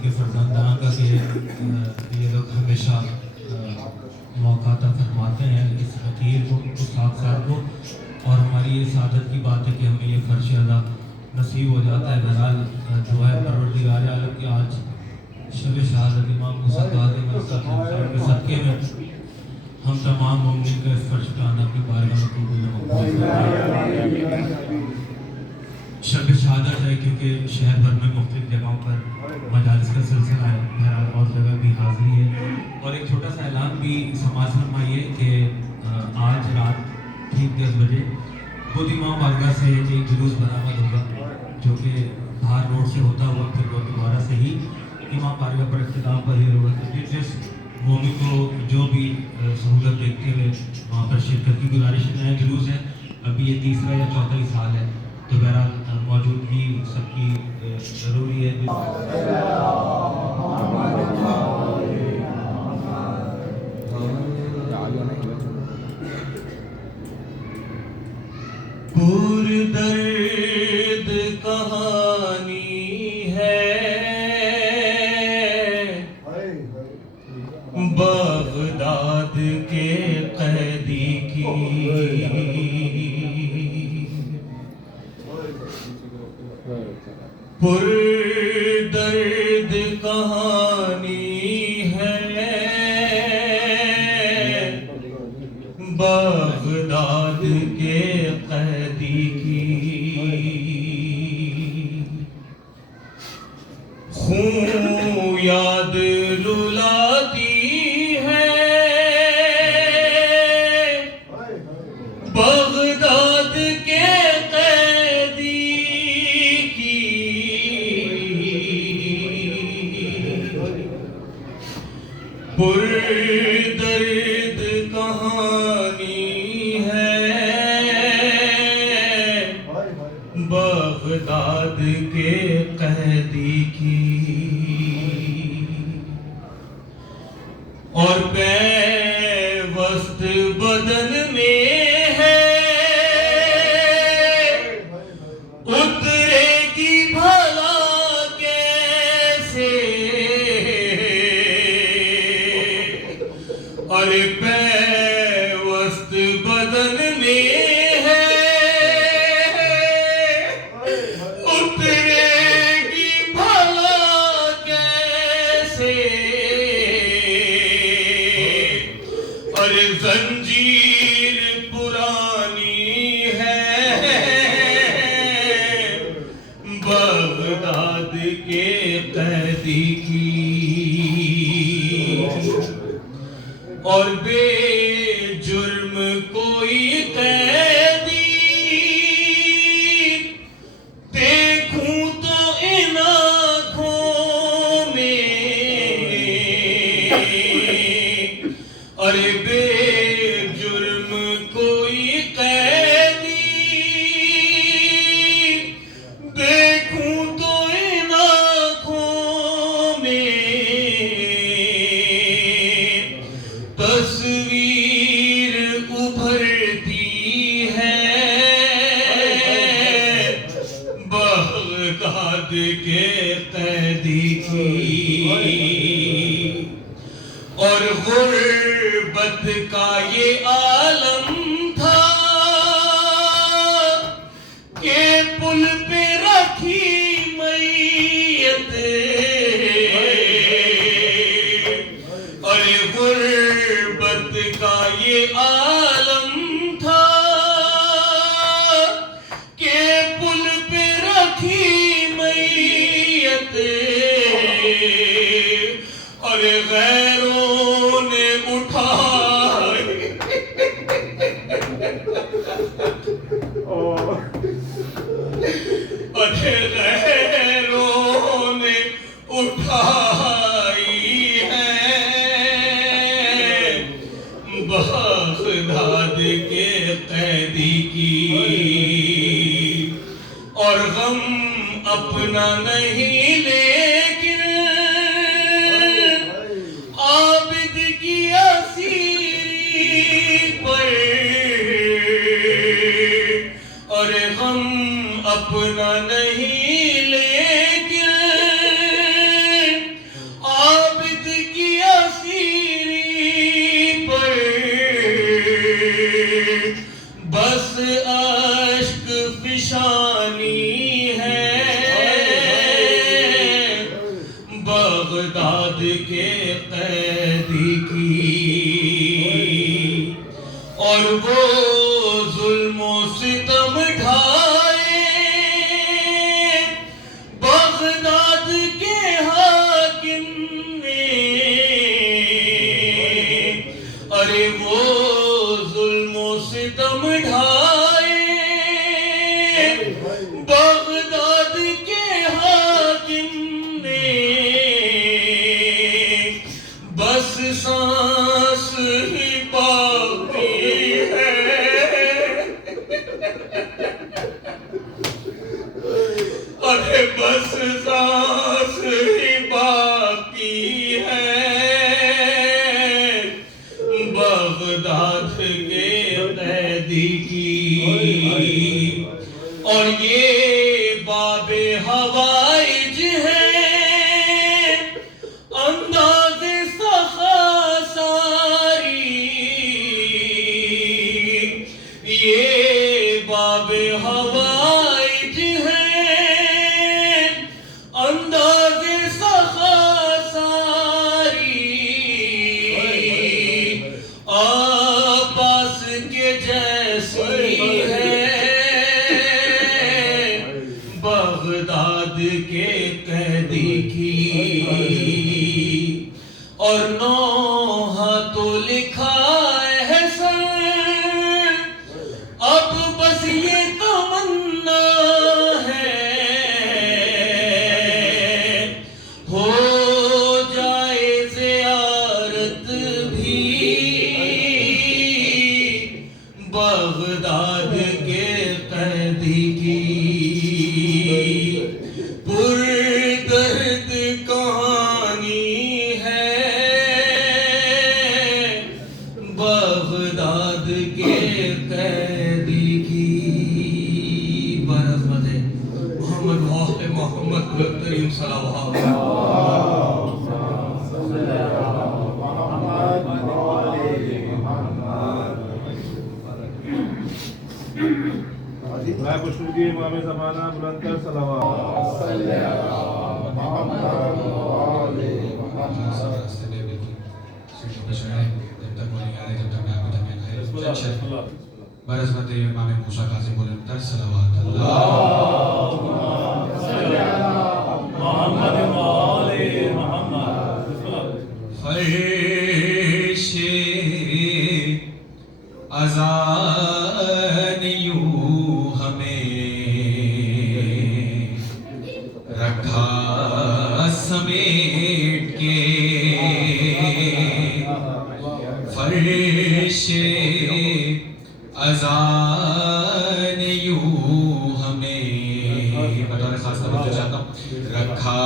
ان کے فرزندان کا کہ یہ لوگ ہمیشہ موقع عطا فرماتے ہیں اس فقیر کو، اس صاحب کو، اور ہماری یہ سعادت کی بات ہے کہ ہمیں یہ فرش ادا نصیب ہو جاتا ہے۔ بہرحال دعا ہے پروردگار عالم کہ آج شب شہادت امام موسیٰ کاظم علیہ السلام کے صدقے میں ہم تمام مومنین کا اس فرش پہ آنا اپنی بارگاہ میں قبول و مقبول فرمائے۔ شب شہادت ہے کیونکہ شہر بھر میں مختلف جگہوں پر مجالس کا سلسلہ ہے، بہرحال اور جگہ بھی حاضری ہے، اور ایک چھوٹا سا اعلان بھی سماعت فرمائیے کہ آج رات ٹھیک 10 بجے خود امام بارگاہ سے ایک جلوس برآمد ہوگا جو کہ بہار روڈ سے ہوتا ہوا پھر وہ دوبارہ سے ہی امام بارگاہ پر اختتام پذیر ہوگا۔ تو جس مومن کو جو بھی سہولت دیکھتے ہوئے وہاں پر شرکت کی گزارش ہے۔ نیا جلوس ہے، ابھی یہ تیسرا یا چوتھا ہی سال ہے، تو بہرحال موجودگی سب کی ضروری ہے۔ پر درد کہانی ہے بغداد کے قیدی کی، پر درد کہانی ہے بغداد کے قیدی کی، خون یاد رلاتی ہے بغداد کے قیدی کی، پر درد کہانی ہے بغداد کے قیدی کی، اور پیوست بدن میں ہے اترے گی بھلا کیسے، اور پیوست بدن میں ہے اترے گی بھلا کیسے، اور زنجیر پرانی ہے بغداد کے قیدی کی، اور بے جرم کوئی قیدی دیکھوں تو ان آنکھوں میں، اور بے جرم کوئی قیدی دیکھوں تو ان آنکھوں میں، تصویر ابھرتی ہے بغداد کے قیدی کی، اور غربت کا یہ عالم تھا کہ پل پہ رکھی میت، اور غربت کا یہ عالم تھا کہ پل پہ رکھی میت، اور غیروں نے اٹھائی اور غیروں نے اٹھائی ہے بغداد کے قیدی کی، اور غم اپنا نہیں لیکن عابد کی اسیری پر، اور غم اپنا نہیں لیکن بس سانس ہی باقی ہے بغداد کے قیدی کی، اور یہ باب ہوائج ہے انداز سخا ساری، یہ باب ہوائج ہے انداز سخا ساری، عباس کے جیسی ہے بغداد کے قیدی کی، اور نوحہ تو لکھا ہے سر، اب بس یہ تمنا ہے ہو جائے زیارت بھی بغداد کے قیدی کی، پر درد کہانی ہے بغداد کے قیدی کی، برحمت محمد وآل محمد کریم صلوات میں خوشنودی امام زمانہ بلند کر صلوات برحمت امام موسیٰ کاظم بلند کر صلوات فرش اذان یوں ہمیں رکھا سمیٹ کے، فرش اذان یوں ہمیں بطور خاص توجہ چاہتا ہوں، رکھا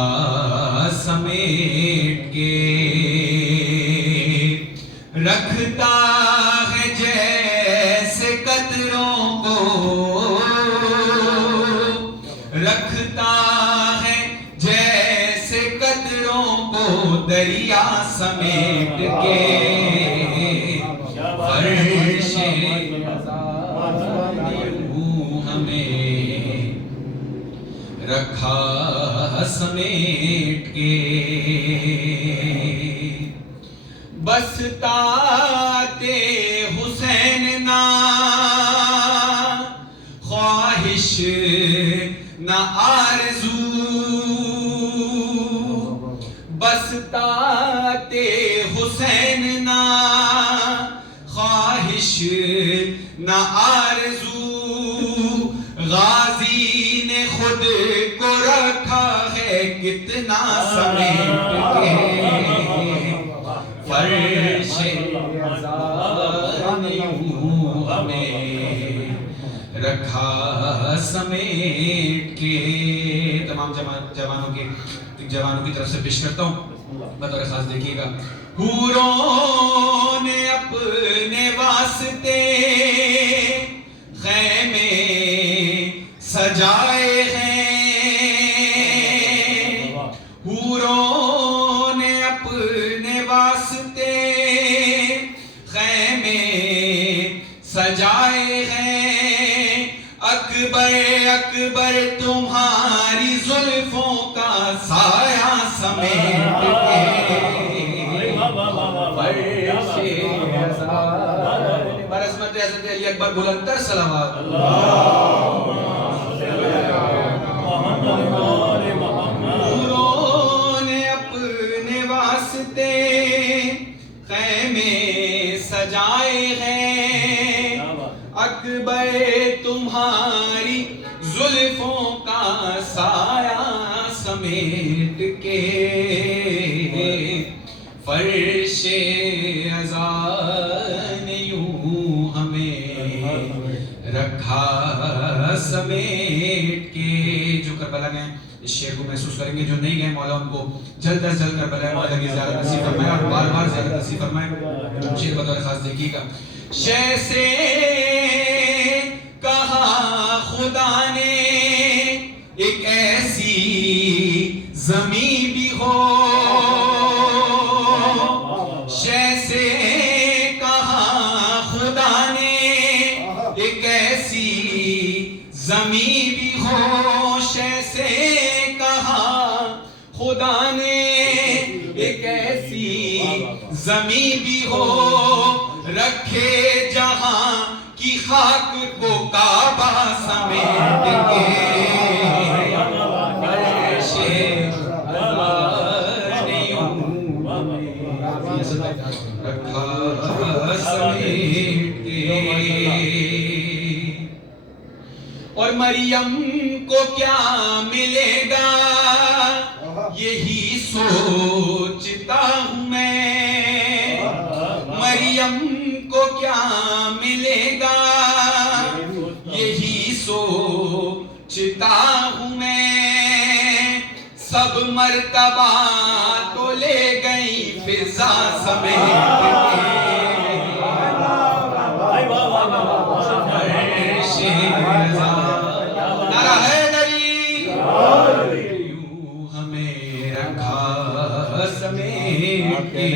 سمیٹ کے، رکھتا ہے جیسے قطروں کو، رکھتا ہے جیسے قطروں کو دریا سمیٹ کے، فرش یوں ہمیں رکھا سمیٹ کے، بس طاعت حسین نہ خواہش نہ آرزو، بس طاعت حسین نہ خواہش نہ آرزو، غازی نے خود کو رکھا ہے کتنا سمیٹ کے، فرش اذان یوں ہمیں رکھا سمیٹ کے۔ تمام جوانوں کی طرف سے پیش کرتا ہوں، بطور خاص دیکھیے گا، حوروں نے اپنے واسطے خیمے سجائے ہیں، حوروں نے اپنے واسطے خیمے سجائے ہیں، اکبر اکبر تمہاری زلفوں کا سایہ سمیٹ کے، برعظمت حضرت علی اکبر بلند تر صلوات حوروں نے اپنے واسطے خیمے سجائے ہیں، اکبر تمہاری زلفوں کا سایہ سمیٹ کے، فرش اذان یوں ہمیں رکھا سمیٹ کے، جو کربلا گئے اس شعر کو محسوس کریں گے. جو نہیں گئے مولا ان کو جلد از جلد کربلا مولا کی زیارت نصیب فرمائے اور بار بار زیارت نصیب فرمائے. شعر بطور خاص دیکھیے گا. شے سے کہا خدا نے ایک ایسی زمین بھی ہو, شے سے کہا خدا نے ایک ایسی زمین بھی ہو, شے سے کہا خدا نے ایک ایسی زمین بھی ہو, رکھے جہاں کی خاک کو کعبہ سمیٹ کے اور مریم کو کیا ملے گا یہی سوچتا ہوں میں, مریم کو کیا ملے گا یہی سوچتا ہوں میں, سب مرتبہ تو لے گئی فضا سمیٹ کے نعرہ حیدری, یوں ہمیں رکھا سمیٹ کے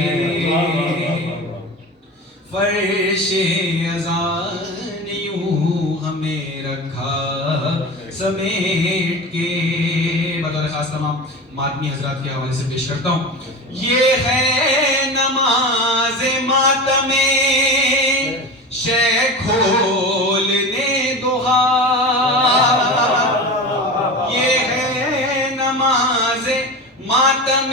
فرش اذان, یوں ہمیں رکھا سمیٹ کے. بطور خاص تمام ماتمی حضرات کے حوالے سے پیش کرتا ہوں. یہ ہے نماز ماتم شے کھولنے دو ہاتھ, یہ ہے نماز ماتم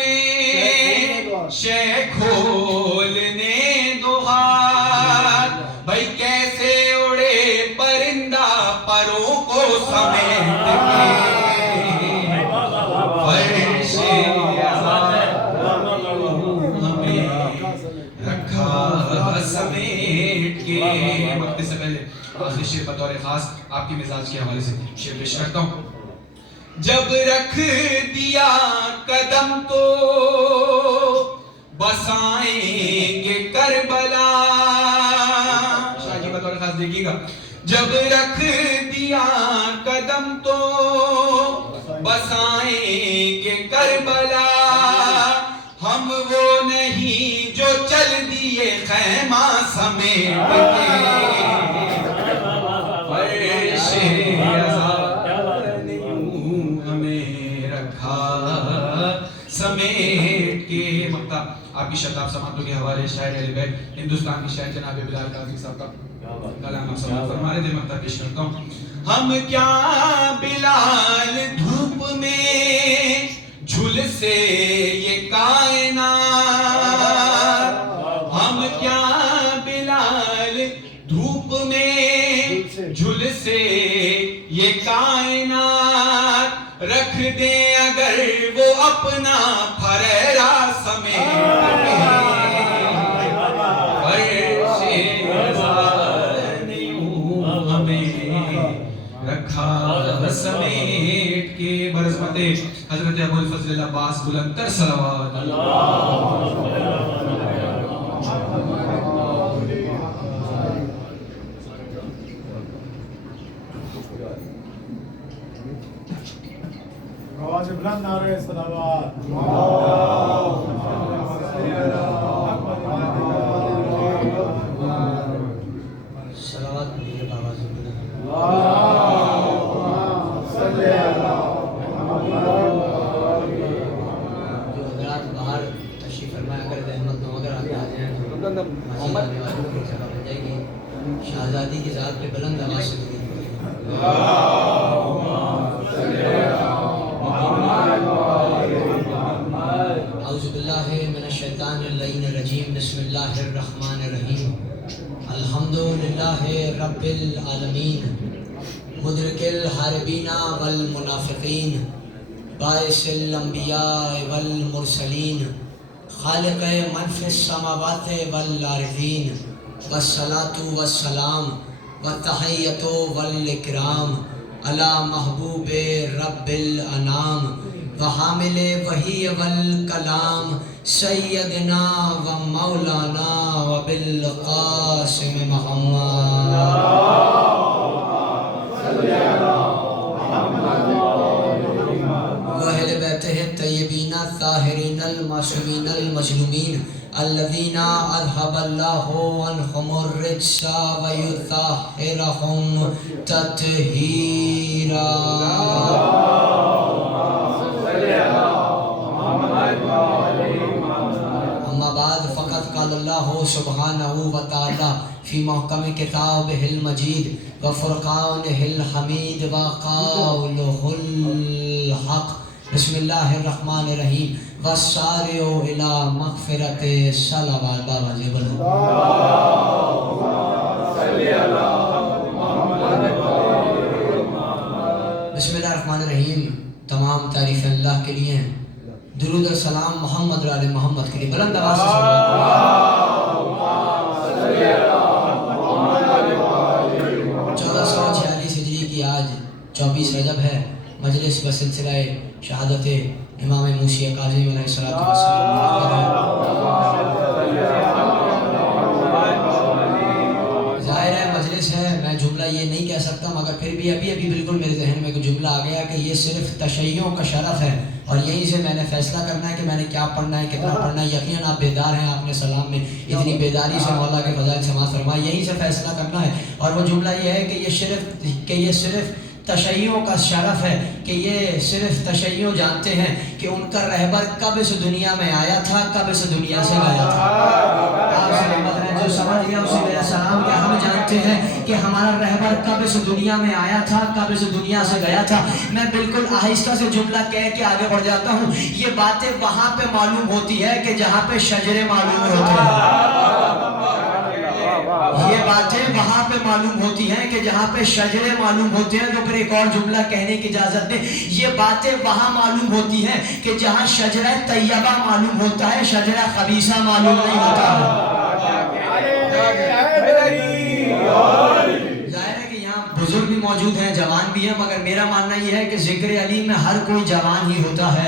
شے کھولنے دو ہاتھ, بھائی کیسے اڑے پرندہ پروں کو سمیٹ کے فرش ہمیں رکھا سمیٹ کے. وقت سے پہلے آخری شعر بطور خاص آپ کے مزاج کے حوالے سے شعر پیش کرتا ہوں. جب رکھ دیا قدم تو بسائیں گے کربلا, شاہ جی بطور خاص دیکھیے گا. جب رکھ دیا قدم تو بسائیں گے کربلا, ہم وہ نہیں جو چل دیے خیمہ سمیٹ کے فرش اذان, یوں ہمیں رکھا سمیٹ کے. مقطع آپ کی شتاب سماعتوں کے حوالے شاعر اہل بیت ہندوستان کے شاعر جناب بلال قاضی صاحب کا کلام آپ سماعت فرما رہے تھے. مقطع پیش کرتا ہوں. ہم کیا بلال دھوپ میں جھلسے یہ کائنات, ہم کیا بلال دھوپ میں جھلسے یہ کائنات, رکھ دیں اگر وہ اپنا پھریرا سمیٹ کے فرش اذان, یوں ہمیں رکھا سمیٹ کے. برعظمت حضرت ابو الفضل عباس بلند تر صلوات آواز بلند نعرہ صلوات. صلوات میرے آواز بلند. جو حضرات باہر تشریف فرمایا اگر رحمت نو اگر آپ آ جائیں محمد آنے والوں کی جگہ بن جائے گی. شہزادی کی ذات پہ بلند آواز سے اعوذ باللہ من الشیطان اللعین الرجیم. بسم اللہ الرحمن الرحیم. الحمدللہ رب العالمین مدرک الحاربین والمنافقین باعث الانبیاء والمرسلین خالق من فی السماوات والارضین والصلاة والسلام والتحیۃ والاکرام अला महबूब रब्बिल अनाम व हामिल वही वल कलाम सैयदना व मौलाना व बिल कासिम मोहम्मद वहल बैतह तय्यबीन ताहिरीन अल मासूमीन अल मजलूमीन الذين أذهب الله عنهم الرجس ويطهرهم تطهيرا أما بعد فقد قال الله سبحانه وتعالى في محكم كتابه المجيد وفرقانه الحميد وقوله الحق بسم اللہ الرحمن الرحیم وَالسَّارِعُوا إِلَى مَغْفِرَةِ صلوات بابا جی بلو بسم اللہ الرحمن الرحیم. تمام تعریفیں اللہ کے لیے ہیں. درود و سلام محمد و آل محمد کے لیے بلند آواز سے 1446 ہجری کی آج 24 رجب ہے. مجلس بسلسلہ شہادت امام موسی کاظم علیہ الصلوۃ والسلام. ظاہر ہے مجلس ہے، میں جملہ یہ نہیں کہہ سکتا، مگر پھر بھی ابھی بالکل میرے ذہن میں کوئی جملہ آ گیا کہ یہ صرف تشیعوں کا شرف ہے اور یہیں سے میں نے فیصلہ کرنا ہے کہ میں نے کیا پڑھنا ہے، کتنا پڑھنا ہے. یقیناً آپ بیدار ہیں، آپ نے سلام میں اتنی بیداری سے مولا کے فضائل سماعت فرمایا، یہیں سے فیصلہ کرنا ہے. اور وہ جملہ یہ ہے کہ یہ صرف تشیعوں کا شرف ہے کہ یہ صرف تشیع جانتے ہیں کہ ان کا رہبر کب اس دنیا میں آیا تھا، کب اس دنیا سے گیا تھا. آپ سلامت ہیں، جو سمجھ گیا اسے میرا سلام. کہ ہم جانتے ہیں کہ ہمارا رہبر کب اس دنیا میں آیا تھا، کب اس دنیا سے گیا تھا. میں بالکل آہستہ سے جملہ کہہ کے آگے بڑھ جاتا ہوں. یہ باتیں وہاں پہ معلوم ہوتی ہے کہ جہاں پہ شجرے معلوم ہوتے ہیں. یہ باتیں وہاں پہ معلوم ہوتی ہیں کہ جہاں پہ شجرے معلوم ہوتے ہیں. تو پھر ایک اور جملہ کہنے کی اجازت دیں. یہ باتیں وہاں معلوم ہوتی ہیں کہ جہاں شجرہ طیبہ معلوم ہوتا ہے، شجرہ خبیثہ معلوم نہیں ہوتا ہے. ظاہر ہے کہ یہاں بزرگ بھی موجود ہیں، جوان بھی ہیں، مگر میرا ماننا یہ ہے کہ ذکر علی میں ہر کوئی جوان ہی ہوتا ہے.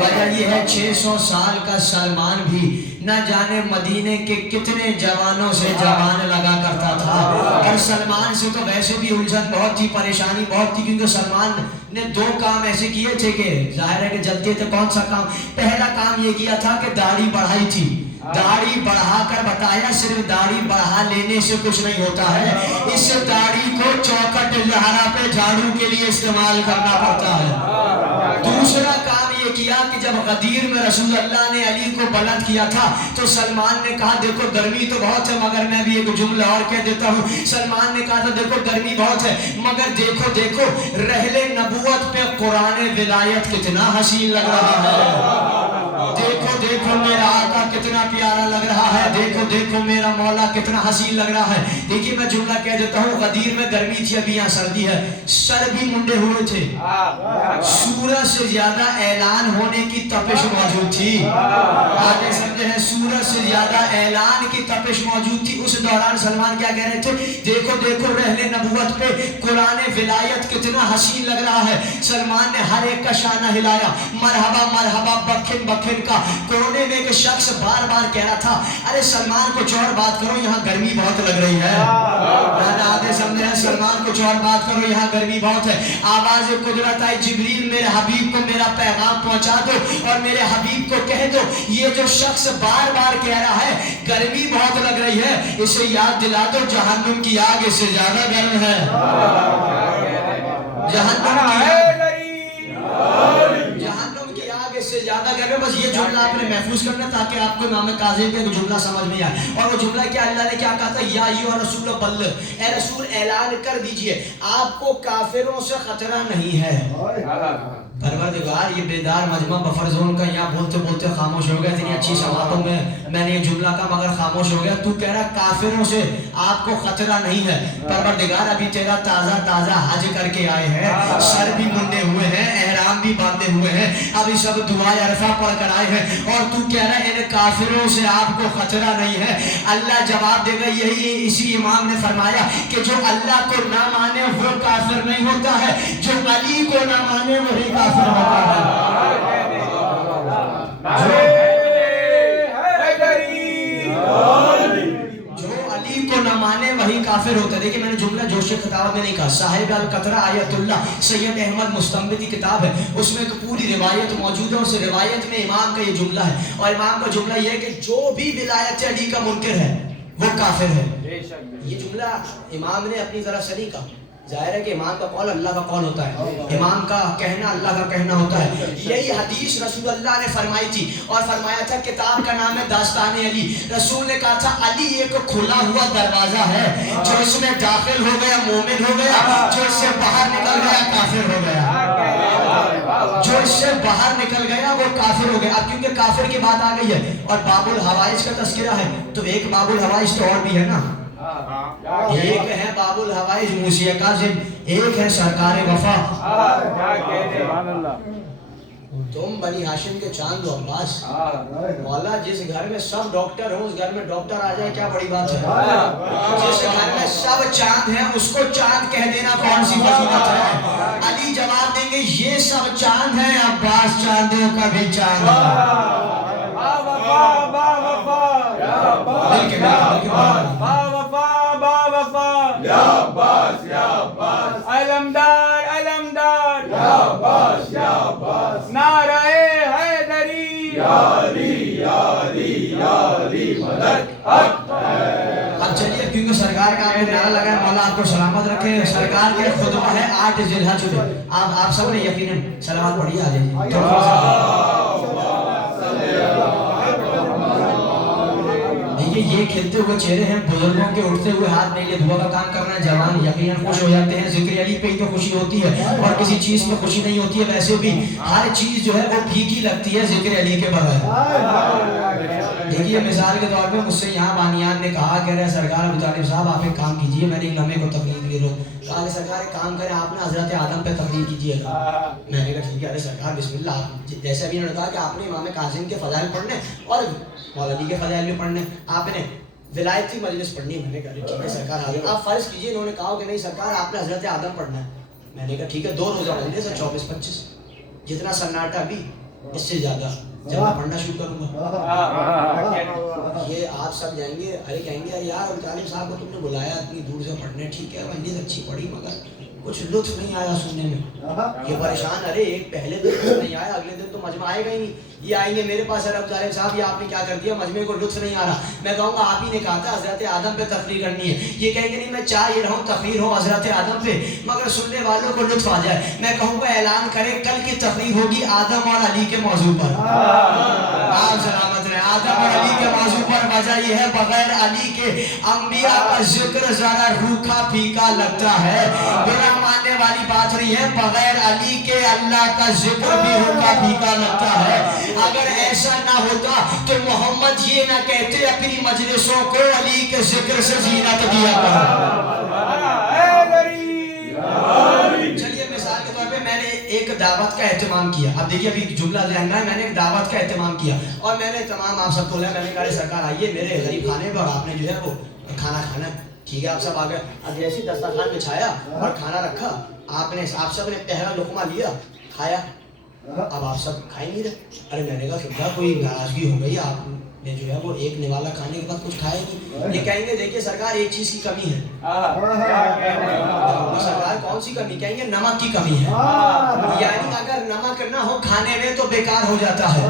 وجہ یہ ہے 600 سال کا سلمان بھی نہ جانے مدینے کے کتنے جوانوں سے جوان لگا کرتا تھا. اور سلمان سے تو ویسے بھی الجھن بہت تھی، پریشانی بہت تھی، کیونکہ سلمان نے 2 کام ایسے کیے تھے کہ ظاہر ہے کہ جلدی تھے. کون سا کام؟ پہلا کام یہ کیا تھا کہ داڑھی بڑھائی تھی. داڑھی بڑھا کر بتایا صرف داڑھی بڑھا لینے سے کچھ نہیں ہوتا ہے، اس داڑھی کو چوکھٹ زہرا پہ جھاڑو کے لیے استعمال کرنا پڑتا ہے. دوسرا کام یہ کیا کہ جب غدیر میں رسول اللہ نے علی کو بلند کیا تھا تو سلمان نے کہا دیکھو گرمی تو بہت ہے، مگر میں بھی ایک جملہ اور کہہ دیتا ہوں. سلمان نے کہا تھا دیکھو گرمی بہت ہے، مگر دیکھو رحل نبوت پہ قرآن ولایت کتنا حسین لگ رہا ہے. دیکھو میرا آقا کتنا پیارا لگ رہا ہے. دیکھو میرا مولا کتنا حسین لگ رہا ہے. دیکھیے میں جملہ کہہ دیتا ہوں. غدیر میں گرمی تھی، ابھی یہاں سردی ہے، سر بھی منڈے ہوئے تھے، سورج سے زیادہ اعلان ہونے کی تپش موجود تھی. آگے سمجھے ہیں، سورج سے زیادہ اعلان کی تپش موجود تھی. اس دوران سلمان کیا کہہ رہے تھے؟ دیکھو رحل نبوت پہ قرآن ولایت کتنا حسین لگ رہا ہے. سلمان نے ہر ایک کا شانہ ہلایا. مرحبا بکھن کا. کونے میں ایک شخص بار بار کہہ رہا تھا ارے سلمان کچھ اور بات کرو، یہاں گرمی بہت لگ رہی ہے. آگے سمجھے ہیں، سلمان کچھ اور بات کرو، یہاں گرمی بہت ہے. آواز قدرت آئی، جبریل میرے حبیب کو میرا پیغام پہنچا دو اور میرے حبیب کو کہہ دو یہ جو شخص بار بار کہہ رہا ہے گرمی بہت لگ رہی ہے، اسے یاد دلا دو جہنم کی آگ اس سے زیادہ گرم ہے. جہنم کی آگ اس سے زیادہ گرم ہے. بس یہ جملہ آپ نے محفوظ کرنا تاکہ آپ کو امام کاظم کا جملہ سمجھ میں آئے. اور وہ جملہ کیا اللہ نے کیا کہا تھا؟ یا ایھا رسول بلغ، اے رسول اعلان کر دیجئے آپ کو کافروں سے خطرہ نہیں ہے. परवरदिगार ये बेदार मजमा बफर जोन का यहाँ बोलते बोलते खामोश हो गया, इतनी अच्छी समातों में मैंने ये जुमला का मगर खामोश हो गया। तू कह रहा काफिरों से आपको खतरा नहीं है। परवरदिगार अभी तेरा ताजा ताजा हज करके आए हैं, सर भी मुंडे हुए हैं, एहराम भी बांधे हुए हैं, अभी सब दुआए अरफा पढ़ कर आए हैं और तू कह रहा है इन काफिरों से आपको खतरा नहीं है। अल्लाह जवाब देगा, यही इसी इमाम ने फरमाया कि जो अल्लाह को ना माने वो काफिर नहीं होता है, जो अली को ना माने वही काफिर होता है। जो अली को न माने वही काफिर होता है। देखिए मैंने जुमला जोश खिताब में नहीं कहा, साहिब अल कतरा आयतुल्लाह सैयद अहमद मुस्तंबती किताब है, उसमें एक पूरी रिवायत मौजूद है। उस रिवायत में इमाम का ये जुमला है और इमाम का जुमला ये है कि जो भी विलायत अली का मुनकिर है वो काफिर है। ये जुमला इमाम ने अपनी जरा सनी का, जाहिर है कि इमाम का कौल अल्लाह का कौल होता है, इमाम का कहना अल्लाह का कहना होता है। यही हदीस रसूल अल्लाह ने फरमाई थी और फरमाया था किताब का नाम है दास्तान अली। रसूल ने कहा था अली एक खुला हुआ दरवाजा है, जो इसमें दाखिल हो गया मोमिन हो गया, जो इससे बाहर निकल गया काफिर हो गया, जो इससे बाहर निकल गया वो काफिर हो गया। अब क्योंकि काफिर की बात आ गई है और बाबुल हवाइज का तस्करा है तो एक बाबुल हवाइज तो और भी है ना, एक है बाबुल हवाइज मूसी काज़िम, एक है सरकार वफा। तुम बनी हाशिम के चांद हो अब्बास। मौला जिस घर में सब डॉक्टर हो उस घर में डॉक्टर आ जाए क्या बड़ी बात है। जिस घर में सब चांद है उसको चांद कह देना कौन सी फजीलत है। अली जवाब देंगे ये सब चांद है, अब्बास चांदों का भी चांद अलमदार अलमदार नाराए हैदरी मदद। अब चलिए क्योंकि सरकार का आपने नारा लगाया, मौला आपको सलामत रखे। सरकार के खुतबा है 8 जिलहज में, आप सब ने यकीनन सलामत पढ़िए आ जाइए। ये खिलते हुए चेहरे हैं बुजुर्गों के, उठते हुए हाथ में ये दुआ का काम कर रहे हैं जवान, यकीनन खुश हो जाते हैं। जिक्र अली पे ही तो खुशी होती है और किसी चीज में खुशी नहीं होती है। वैसे भी हर चीज जो है वो फीकी लगती है जिक्र अली के बगैर। देखिए मिसाल के तौर पे मुझसे यहाँ बानियान ने कहा, कह रहे सरकार अबू तालिब साहब आप एक काम कीजिए, मैंने एक लम्हे को तकलीफ दे रहा हूँ। कहा कि सरकार एक काम करें आप ना हजरत आदम पे तकलीफ कीजिएगा। मैंने कहा ठीक है। अरे सरकार बिस्मिल्लाह, जैसे अभी उन्होंने कहा कि आपने इमाम कासिम के फजाइल पढ़ने और मौलवी के फजाइल भी पढ़ने, आपने विलायती मजलिस पढ़नी। मैंने कहा ठीक है सरकार आगे आप फर्ज कीजिए। इन्होंने कहा कि नहीं सरकार आपने हजरत आदम पढ़ना है। मैंने कहा ठीक है 2 रोजा मजलिस 24-25 जितना सन्नाटा भी इससे ज्यादा जब मैं पढ़ना शुरू करूंगा ये आप सब जाएंगे, अरे कहेंगे अरे यार अबू तालिब साहब को तुमने बुलाया इतनी दूर से पढ़ने, ठीक है मजलिस अच्छी पढ़ी मगर कुछ लुत्फ नहीं आया सुनने में। ये परेशान, अरे एक पहले दिन लुत्फ नहीं आया अगले दिन तो मजमा आएगा ही नहीं। ये आएंगे मेरे पास, अरे अबू तालिब साहब ये आपने क्या कर दिया, मजमे को लुत्फ नहीं आ रहा। मैं कहूँगा आप ही ने कहा था हजरत आदम पे तकरीर करनी है। ये कहेंगे नहीं मैं चाह ये रहा हूँ तकरीर हो हजरत आदम पे मगर सुनने वालों को लुत्फ आ जाए। मैं कहूँगा ऐलान करें कल की तकरीर होगी आदम और अली के मौजू पर। आप सलामत रहे। आदम और अली के मौजू पर वजह ये है बगैर अली के अंबिया का जिक्र जरा रूखा फीका लगता है। बुरा मानने वाली बात नहीं है, बगैर अली के अल्लाह का जिक्र भी रूखा फीका लगता है। अगर ऐसा ना होता तो मोहम्मद ये ना कहते अपनी मजलिसों को अली के जिक्र से जीनत दिया चलिए मिसाल के तौर पे मैंने एक दावत का एहतमाम किया। अब देखिए अभी जुमला ज़हन में है, मैंने एक दावत का एहतमाम किया और मैंने तमाम आप सबको बोला, मैंने कहा सरकार आइए मेरे गरीब खाने पर आपने जो है वो खाना खाना है। ठीक है आप सब आ गए। अब जैसे दस्तरखान बिछाया और खाना रखा, आपने आप सब ने पहला लुकमा लिया खाया। अब आप सब खा ही नहीं रहे। अरे मैंने कहा क्या कोई नाराजगी हो गई, आपने जो है वो एक निवाला खाने के बाद कुछ खाया नहीं। ये कहेंगे देखिए सरकार एक चीज की कमी है। सरकार कौन सी कमी, कहेंगे नमक की कमी है। यानी अगर नमक ना हो खाने में तो बेकार हो जाता है।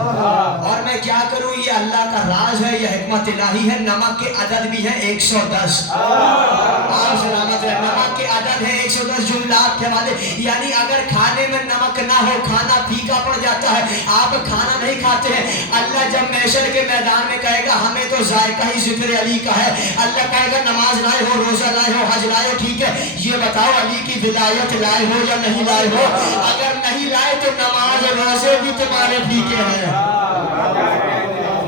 और मैं क्या करूं, ये अल्लाह का राज है, ये हिकमत इलाही है। नमक के अदद भी है 110। आप सलामत रहे। नमक के अदद है 110 जुमलात के वाले, यानी अगर खाने में नमक ना हो खाना फीका पड़ जाता है, आप खाना नहीं खाते हैं। अल्लाह जब महशर के मैदान में कहेगा हमें तो जायका ही जिक्र अली का है, अल्लाह कहेगा नमाज लाए हो, रोजा लाए हो, हज लाए हो, ठीक है, ये बताओ अली की विलायत लाए हो या नहीं लाए हो? अगर नहीं लाए तो नमाज और रोजे भी तुम्हारे फीके हैं,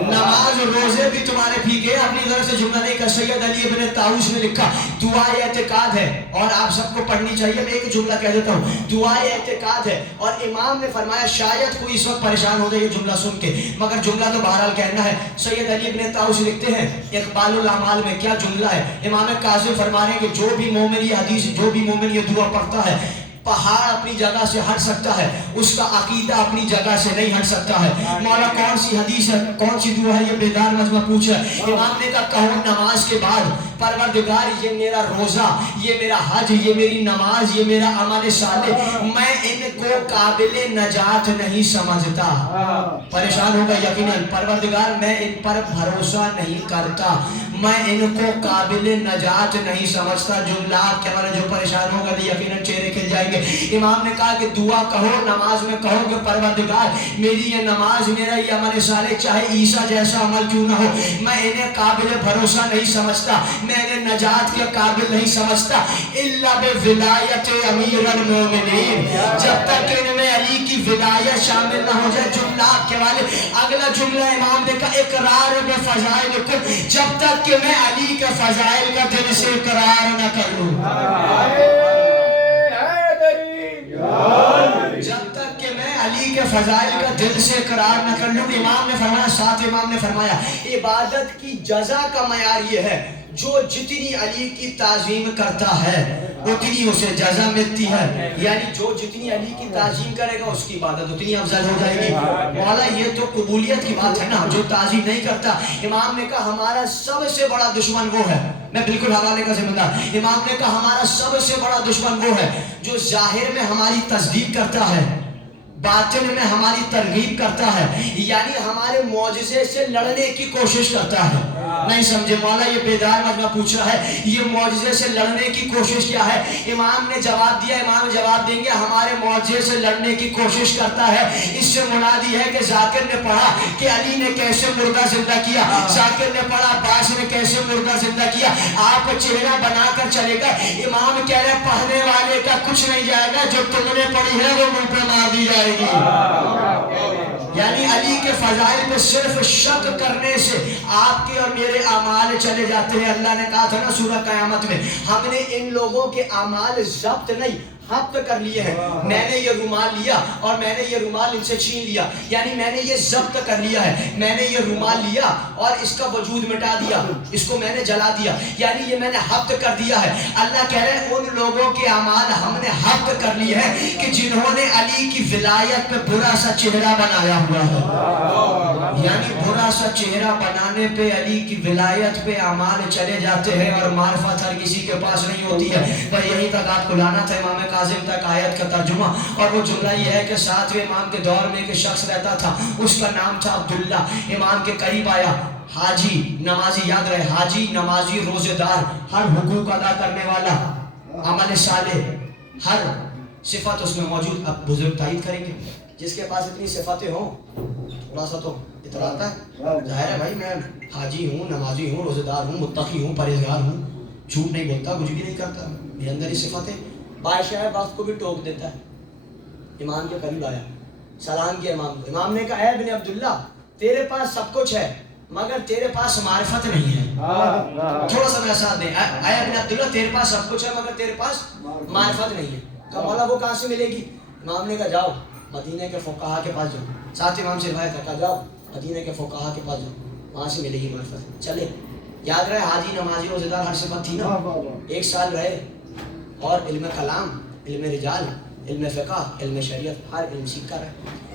नमाज और रोजे भी तुम्हारे फीके हैं। अपनी तरफ से जुमला नहीं कर। सैयद अली इब्न ताऊस ने लिखा दुआ एतिकाद है और आप सबको पढ़नी चाहिए। मैं एक जुमला कह देता हूँ, दुआ एतिकाद है। और इमाम ने फरमाया शायद कोई इस वक्त परेशान हो जाए ये जुमला सुन के, मगर जुमला तो बहरहाल कहना है। सैयद अली इब्न ताऊस लिखते हैं इक़बालुल अमाल में, क्या जुमला है, इमाम कासिम फरमा रहे हैं कि जो भी मोमिन ये हदीस, जो भी मोमिन ये दुआ पढ़ता है, पहाड़ अपनी जगह से हट सकता है, उसका अकीदा अपनी जगह से नहीं हट सकता है। मौला कौन सी हदीस है, कौन सी दुआ है, ये बेदार मजमा पूछा। इमाम ने कहा कहो नमाज के बाद परवरदिगार ये मेरा रोजा, ये मेरा हज, ये मेरी नमाज, ये मेरा अमल साले, मैं इनको काबिल नजात नहीं समझता। परेशान होगा यकीनन, परवरदिगार मैं इन पर भरोसा नहीं करता, मैं इनको काबिल नजात नहीं समझता। जुमला के बारे जो परेशान होगा यकीनन चेहरे खिल जाएंगे। इमाम ने कहा कि दुआ कहो, नमाज में कहो कि परवरदिगार मेरी ये नमाज, मेरा ये अमल साले, चाहे ईसा जैसा अमल क्यों ना हो, मैं इन्हें काबिल भरोसा नहीं समझता, मैं इन्हें नजात के काबिल नहीं समझता। इल्ला बिविलायत अमीरुल मोमिनीन, जब तक इनमें अली की विलायत शामिल ना हो जाए। जुमला के वाले अगला जुमला इमाम ने कहा इकरार बिफज़ाइल, जब तक कि मैं अली के फजाइल का दिल से इकरार न कर लूं, जब तक कि मैं अली के फजाइल का दिल से इकरार न कर लूं। इमाम ने फरमाया, साथ इमाम ने फरमाया इबादत की जजा का मयार ये है, जो जितनी अली की ताजीम करता है उतनी उसे जजा मिलती है। यानी जो जितनी अली की ताजीम करेगा उसकी इबादत उतनी अफजल हो जाएगी। मौला ये तो कबूलियत की बात है ना, जो ताजीम नहीं करता। इमाम ने कहा हमारा सबसे बड़ा दुश्मन वो है, मैं बिल्कुल हवाले का जिम्मेदार। इमाम ने कहा हमारा सबसे बड़ा दुश्मन वो है जो जाहिर में हमारी तस्दीक करता है, बातिन में हमारी तरगीब करता है, यानी हमारे मौजिज़े से लड़ने की कोशिश करता है। नहीं समझे मौला, ये बेदार मजमा पूछ रहा है ये मौजिज़े से लड़ने की कोशिश क्या है। इमाम ने जवाब दिया, इमाम जवाब देंगे हमारे मौजिज़े से लड़ने की कोशिश करता है। इससे मुरादी है कि जाकिर ने पढ़ा कि अली ने कैसे मुर्दा जिंदा किया, जाकिर ने पढ़ा अब्बास ने कैसे मुर्दा जिंदा किया, आप चेहरा बनाकर चलेगा। इमाम कह रहे पढ़ने वाले का कुछ नहीं जाएगा, जो तुमने पढ़ी है वो मुंह पे मार दी जाएगी। यानी अली के फजाइल पे सिर्फ शक करने से आपके और मेरे अमाल चले जाते हैं। अल्लाह ने कहा था ना सूरह क़यामत में, हमने इन लोगों के अमाल जब्त नहीं हफ्त कर लिए हैं। मैंने ये रुमाल लिया और मैंने ये रुमाल इनसे छीन लिया, यानी मैंने ये जब्त कर लिया है। मैंने ये रुमाल लिया और इसका वजूद मिटा दिया, इसको मैंने जला दिया, यानी ये मैंने हफ्त कर दिया है। अल्लाह कह रहे हैं उन लोगों के अमाल हमने हफ्त कर लिए हैं कि जिन्होंने अली की विलायत पे बुरा सा चेहरा बनाया हुआ है। यानी बुरा सा चेहरा बनाने पे अली की विलायत पे अमाल चले जाते हैं और मार्फत हर किसी के पास नहीं होती है। पर यहीं तक आपको लाना था इमाम कासिम तक आयत का तर्जुमा, और वो जुमला ये है कि सातवें इमाम के दौर में एक शख्स रहता था, उसका नाम था अब्दुल्ला। इमाम के करीब आया, हाजी नमाजी, याद रहे हाजी नमाजी रोजेदार, हर हुकूक अदा करने वाला, अमल साले, हर सिफत उसमें मौजूद। अब बुजुर्ग तायद करेंगे जिसके पास इतनी सिफतें हों, थोड़ा सा तो इतराता है। जाहिर है भाई मैं हाजी हूँ, नमाजी हूँ, रोजेदार हूँ, मुत्तकी हूँ, परहेजगार हूँ, झूठ नहीं बोलता, कुछ भी नहीं करता, मेरे अंदर ही सिफतें। बादशाह वक्त को भी टोक देता है। इमाम के करीब आया, सलाम किया इमाम को। इमाम ने कहा ऐ इब्न अब्दुल्ला, तेरे पास सब कुछ है मगर तेरे पास मारिफत नहीं है। थोड़ा सा मेरा साथ दे। ऐ इब्न अब्दुल्ला, तेरे पास सब कुछ है मगर तेरे पास मारिफत नहीं है। कहा मौला वो कहाँ से मिलेगी। इमाम ने कहा जाओ मदीने के फुक़हा के पास जाओ। साथ इमाम से रिवायत है, जाओ मदीने के फुक़हा के पास जाओ, वहाँ से मिलेगी मारिफत। चले, याद रहे हाजी नमाजी रोज़ेदार हर सिफत थी ना। 1 साल रहे और इल्म कलाम, इल्म रिजाल, इल्म फ़िक़ह, इल्म शरीयत, हर इल्म सीख कर आए।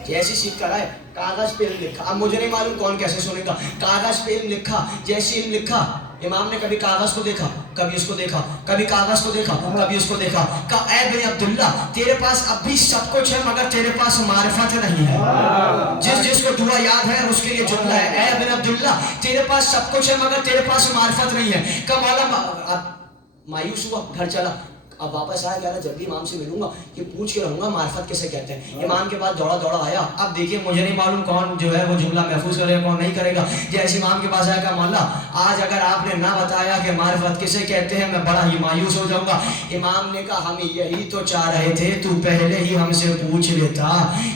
जैसे सीख कर आए कागज़ पे इल्म लिखा। अब मुझे नहीं मालूम कौन कैसे सुनेगा, कागज़ पे इल्म लिखा। जैसे इल्म लिखा इमाम ने कभी कागज़ को देखा, कभी इसको देखा, कभी कागज़ को देखा, कभी उसको देखा। कहा ऐ इब्न अब्दुल्ला, तेरे पास अब भी सब कुछ है मगर तेरे पास मारिफत नहीं है। जिसको दुआ याद है उसके लिए जुमला है, ऐ इब्न अब्दुल्ला तेरे पास सब कुछ है मगर तेरे पास मारिफत नहीं है। कहा मौला मायूस हुआ, घर चला। अब वापस आया, कह रहा जब भी इमाम से मिलूंगा ये पूछ के रहूंगा मार्फत किसे कहते हैं। इमाम के पास दौड़ा दौड़ा आया। अब देखिए मुझे नहीं मालूम कौन जो है वो जुमला महफूज करेगा कौन नहीं करेगा। जैसे इमाम के पास आया, कहा मौला आज अगर आपने ना बताया कि मार्फत किसे कहते हैं मैं बड़ा ही मायूस हो जाऊंगा। इमाम ने कहा हम यही तो चाह रहे थे, तू पहले ही हमसे पूछ लेता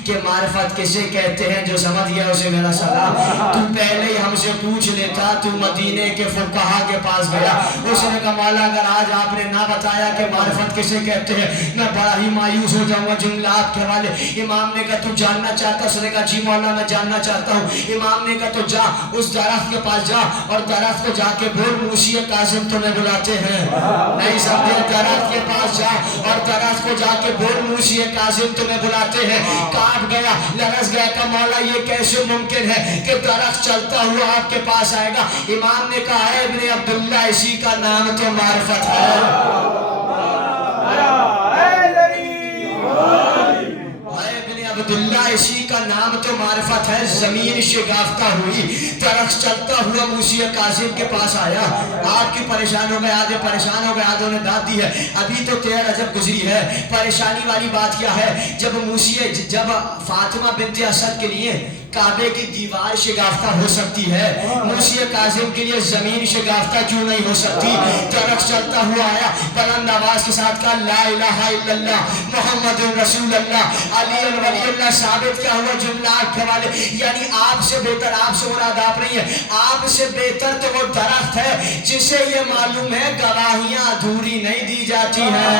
कि मार्फत किसे कहते हैं, जो समझ गया उसे मेरा सलाम। तू पहले ही हमसे पूछ लेता, तू मदीने के फुक़हा के पास गया, उसने कहा मौला अगर आज आपने ना बताया कि मार्फत किसे कहते हैं मैं बड़ा ही मायूस हो जाऊंगा। जुमला आपके हवाले। इमाम ने कहा तू जानना चाहता? उसने कहा जी मौला मैं जानना चाहता हूँ। इमाम ने कहा तो जा उस दरख्त के पास जा और दरख्त को जाके बोल मूसी कासिम तुम्हें बुलाते हैं। नहीं समझे? दरख्त के पास जा और दरख्त को जाके बोल मूसी कासिम तुम्हें बुलाते हैं। कांप गया, लरस गया, का मौला ये कैसे मुमकिन है कि दरख्त चलता हुआ आपके पास आएगा? इमाम ने कहा है इब्ने अब्दुल्ला इसी का नाम तो मार्फत है। अब्दुल्ला इसी का नाम तो मारिफत है। जमीन शिगाफ्ता हुई, दरख्त चलता हुआ मूसी कासिम के पास आया। आपकी परेशान हो गए, आधे परेशान हो गए, आधों ने दाद दी है। अभी तो 13 रजब गुजरी है। परेशानी वाली बात क्या है, जब फातिमा बिन्त असद के लिए काबे की दीवार शिगाफ्ता हो सकती है, मूसी कासिम के लिए जमीन शिगाफ्ता क्यों नहीं हो सकती? दरख्त चलता हुआ आया, बुलंद आवाज के साथ कहा ला इलाहा इल्लल्लाह मुहम्मदुर रसूलुल्लाह अली वलीउल्लाह। साबित क्या हुआ? जुमला के वाले, यानी आपसे बेहतर, आपसे मुराद आप नहीं है, आपसे बेहतर तो वो दरख्त है जिसे ये मालूम है गवाहियां अधूरी नहीं दी जाती हैं,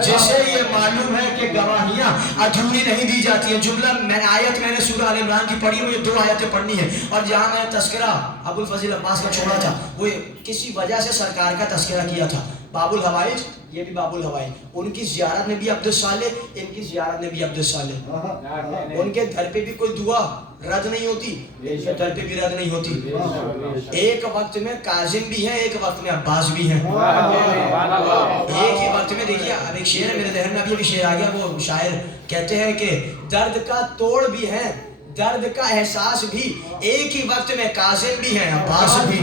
जिसे ये मालूम है कि गवाहियां अधूरी नहीं दी जाती है। जुमला मैंने सूरह आल इमरान की पढ़ी, मुझे 2 आयतें पढ़नी है। और जहां मैंने तस्करा अबुल फजील अब्बास का छोड़ा था, वो किसी वजह से सरकार का तस्करा किया था। बाबुल हवाइज, ये भी बाबुल हवाइज, उनकी ज़ियारत में भी अब्दुल सालेह, इनकी ज़ियारत में भी अब्दुल सालेह। उनके घर पे भी कोई दुआ रद्द नहीं होती, इनके घर पे भी रद्द नहीं होती। एक वक्त में काजिम भी है, एक वक्त में अब्बास भी है। एक ही वक्त में देखिए, अब एक शेर है मेरे जहन में, अभी शेर आ गया। वो शायर कहते हैं कि दर्द का तोड़ भी है, दर्द का एहसास भी, एक ही वक्त में काजिम भी है अब्बास भी,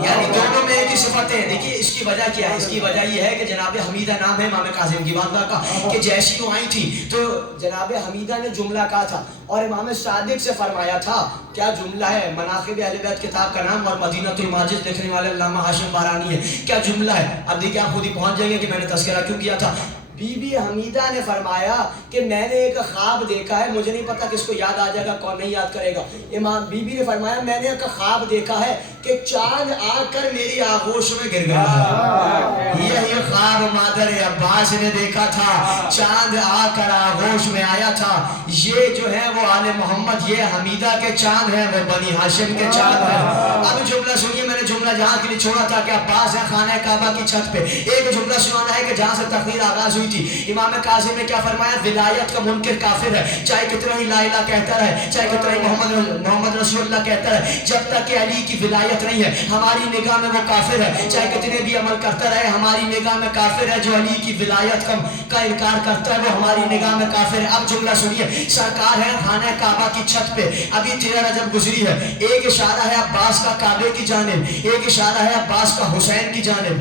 यानी दोनों में एक ही सिफत है। देखिए इसकी वजह क्या है? इसकी वजह यह है कि जनाब हमीदा नाम है इमाम कासिम की वालदा का, कि जैसी वो आई थी तो जनाब हमीदा ने जुमला कहा था और इमाम सादिक से फरमाया था। क्या जुमला है? मनाक़िब अहले बैत किताब का नाम और मदीनतुल माजिद लिखने वाले अल्लामा हाशिम बारानी है। क्या जुमला है? अब देखिए आप खुद ही पहुंच जाएंगे कि मैंने तस्करा क्यों किया था। बीबी हमीदा ने फरमाया कि मैंने एक ख्वाब देखा है, मुझे नहीं पता किसको याद आ जाएगा कौन नहीं याद करेगा। इमाम बीबी ने फरमाया मैंने एक ख्वाब देखा है कि चांद आकर मेरी आगोश में गिर गया है। यही ख्वाब मादर अब्बास ने देखा था, चांद आकर आगोश में आया था। ये जो है वो आले मोहम्मद, ये हमीदा के चांद है, वो बनी हाशिम के चांद है। अब जुमला सुनिए, मैंने जुमला जहाँ के लिए छोड़ा था कि अब्बास है खाना काबा की छत पे। एक जुमला सुनाना है कि जहाँ से तकरीर आगाज हुई थी। इमाम कासिम ने क्या फरमाया? विलायत का मुनकिर काफिर है, चाहे कितना ही ला इलाहा कहता रहे, चाहे कितना ही मोहम्मद रसूलुल्लाह कहता रहे, जब तक कि अली की विलायत नहीं है हमारी निगाह में वो काफिर है। चाहे कितने भी अमल करता रहे हमारी निगाह में काफिर है। जो अली की विलायत का इनकार करता है वो हमारी निगाह में काफिर है। अब जुमला सुनिए, सरकार है खाना काबा की छत पे, अभी 13 रजब गुजरी है। एक इशारा है अब्बास का काबे की जानिब, एक इशारा है अब्बास का हुसैन की जानिब।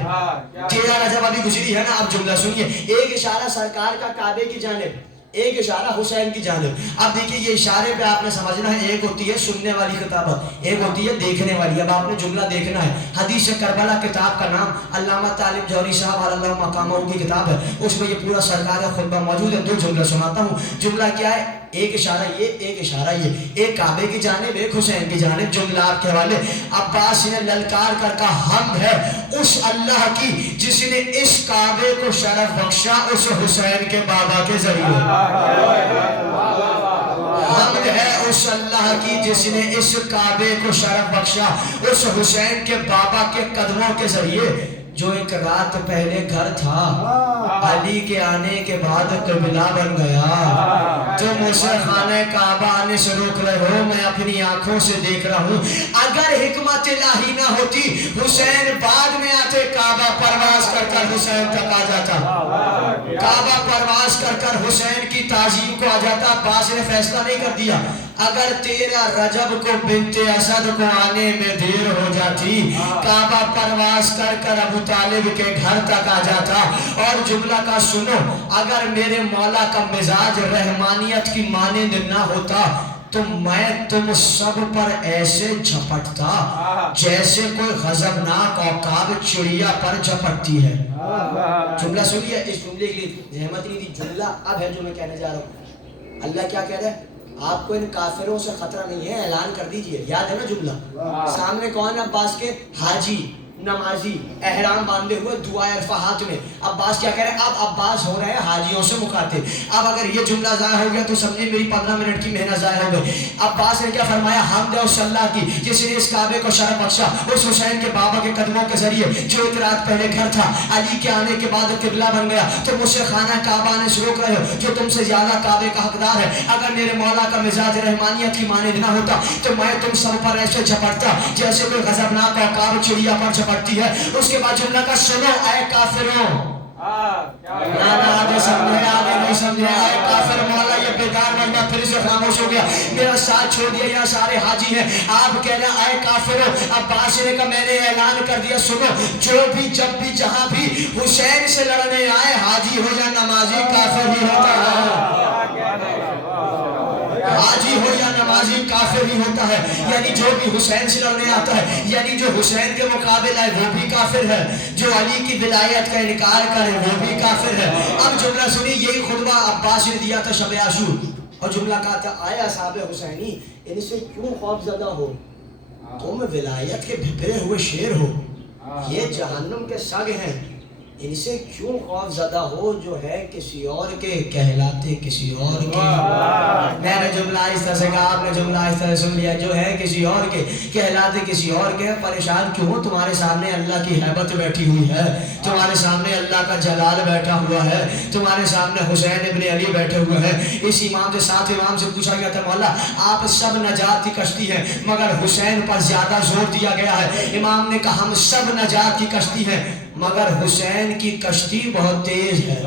13 रजब अभी गुजरी है ना। अब जुमला सुनिए, एक इशारा सरकार का काबे की जानिब, एक इशारा हुसैन की जानिब। अब देखिए ये इशारे पे आपने समझना है, एक होती है सुनने वाली किताबत, एक होती है देखने वाली। अब आपने जुमला देखना है। हदीस करबला किताब का नाम अल्लामा तालिब जौहरी साहब अल्लाह मकामों की किताब है, उसमें ये पूरा सरकार का खुतबा मौजूद है। 2 जुमला सुनाता हूँ। जुमला क्या है? एक इशारा ये, एक इशारा ये, एक काबे की जानिब, एक हुसैन की जानिब। जुमला आपके हवाले। अब्बास ने ललकार कर कहा हमद है उस अल्लाह की जिसने इस काबे को शरफ बख्शा उस हुसैन के बाबा के जरिए। हमद है उस अल्लाह की जिसने इस काबे को शरफ बख्शा उस हुसैन के बाबा के कदमों के जरिए। जो एक रात पहले घर था अली के आने के बाद कबिला बन गया। तुम उसे खाने काबा आने से रोक रहे हो, मैं अपनी आंखों से देख रहा हूँ। अगर हिकमत इलाही ना होती हुसैन बाद में आते, काबा परवाज कर कर हुसैन तक आ जाता, काबा परवाज कर कर हुसैन की ताजीम को आ जाता। अब्बास ने फैसला नहीं कर दिया, اگر تیرا رجب کو بنت اسد کو آنے میں دیر ہو جاتی کعبہ پرواز کر کر ابو طالب کے گھر تک آ جاتا. اور جملہ کا سنو, اگر میرے مولا کا مزاج رحمانیت کی مانند نہ ہوتا تو میں تم سب پر ایسے جھپٹتا جیسے کوئی غضبناک عقاب چڑیا پر جھپٹتی ہے. جملہ سنیے, اس جملے کے لیے زحمت نہیں تھی, جملہ اب ہے جو میں کہنے جا رہا ہوں. اللہ کیا کہہ رہا ہے, آپ کو ان کافروں سے خطرہ نہیں ہے, اعلان کر دیجئے. یاد ہے نا جملہ؟ سامنے کون ہے عباس کے؟ حاجی, نمازی, احرام باندھے ہوئے, دعائے عرفہ ہاتھ میں. عباس کیا کہہ رہے ہیں؟ اب عباس ہو رہے ہیں حاجیوں سے مخاطب. اب اگر یہ جملہ ضائع ہو گیا تو سمجھے میری 15 منٹ کی محنت ضائع ہو گئی. عباس نے کیا فرمایا؟ حمد ہے اس اللہ کی جس نے اس کعبے کو شرف بخشا, اس حسین کے بابا کے قدموں کے ذریعے جو ایک رات پہلے گھر تھا علی کے آنے کے بعد قبلہ بن گیا. تم مجھ سے خانہ کعبہ آنے سے روک رہے ہو جو تم سے زیادہ کعبے کا حقدار ہے. اگر میرے مولا کا مزاج رحمانیت کی مانند نہ ہوتا تو میں تم سب پر ایسے جھپٹتا جیسے کوئی غضبناک عقاب چڑیا پر جھپٹتی ہے. اس کے بعد جملہ کا سنو, اے کافروں. آگے سمجھے, آگے نہیں سمجھے. اے کافر, مولا یہ بیکار بننا پھر سے خاموش ہو گیا, میرا ساتھ چھوڑ دیا, یہاں سارے حاجی ہیں. آپ کہہ رہے ہیں اے کافروں. اب باشرے کا میں نے اعلان کر دیا, سنو, جو بھی جب بھی جہاں بھی حسین سے لڑنے آئے, حاجی ہو یا نمازی, کافر ہی ہوتا ہے. حاجی ہو یا نمازی, کافر ہی ہوتا ہے. یعنی جو بھی حسین سے لڑنے آتا ہے, یعنی جو حسین کے مقابل ہے وہ بھی کافر ہے, جو علی کی ولایت کا انکار کرے وہ بھی کافر ہے. اب جملہ سنی, یہی خطبہ عباس نے دیا تھا شب عاشور, اور جملہ کہا تھا آئے اصحاب حسینی ان سے کیوں خوف زدہ ہو, تم ولایت کے بھپرے ہوئے شیر ہو, یہ جہنم کے سگ ہیں, ان سے کیوں خوف زدہ ہو جو ہے کسی اور کے, کہلاتے کسی اور کے. میں نے جملہ اس طرح سے کہا, آپ نے جملہ اس طرح سن لیا, جو ہے کسی اور کے, کہلاتے کسی اور کے. پریشان کیوں ہو, تمہارے سامنے اللہ کی حیبت بیٹھی ہوئی ہے, تمہارے سامنے اللہ کا جلال بیٹھا ہوا ہے, تمہارے سامنے حسین ابن علی بیٹھے ہوئے ہیں. اس امام سے, ساتھ امام سے پوچھا گیا تھا, مولا آپ سب نجات کی کشتی ہیں مگر حسین پر زیادہ زور دیا گیا ہے. امام نے کہا ہم سب نجات کی کشتی ہیں مگر حسین کی کشتی بہت تیز ہے.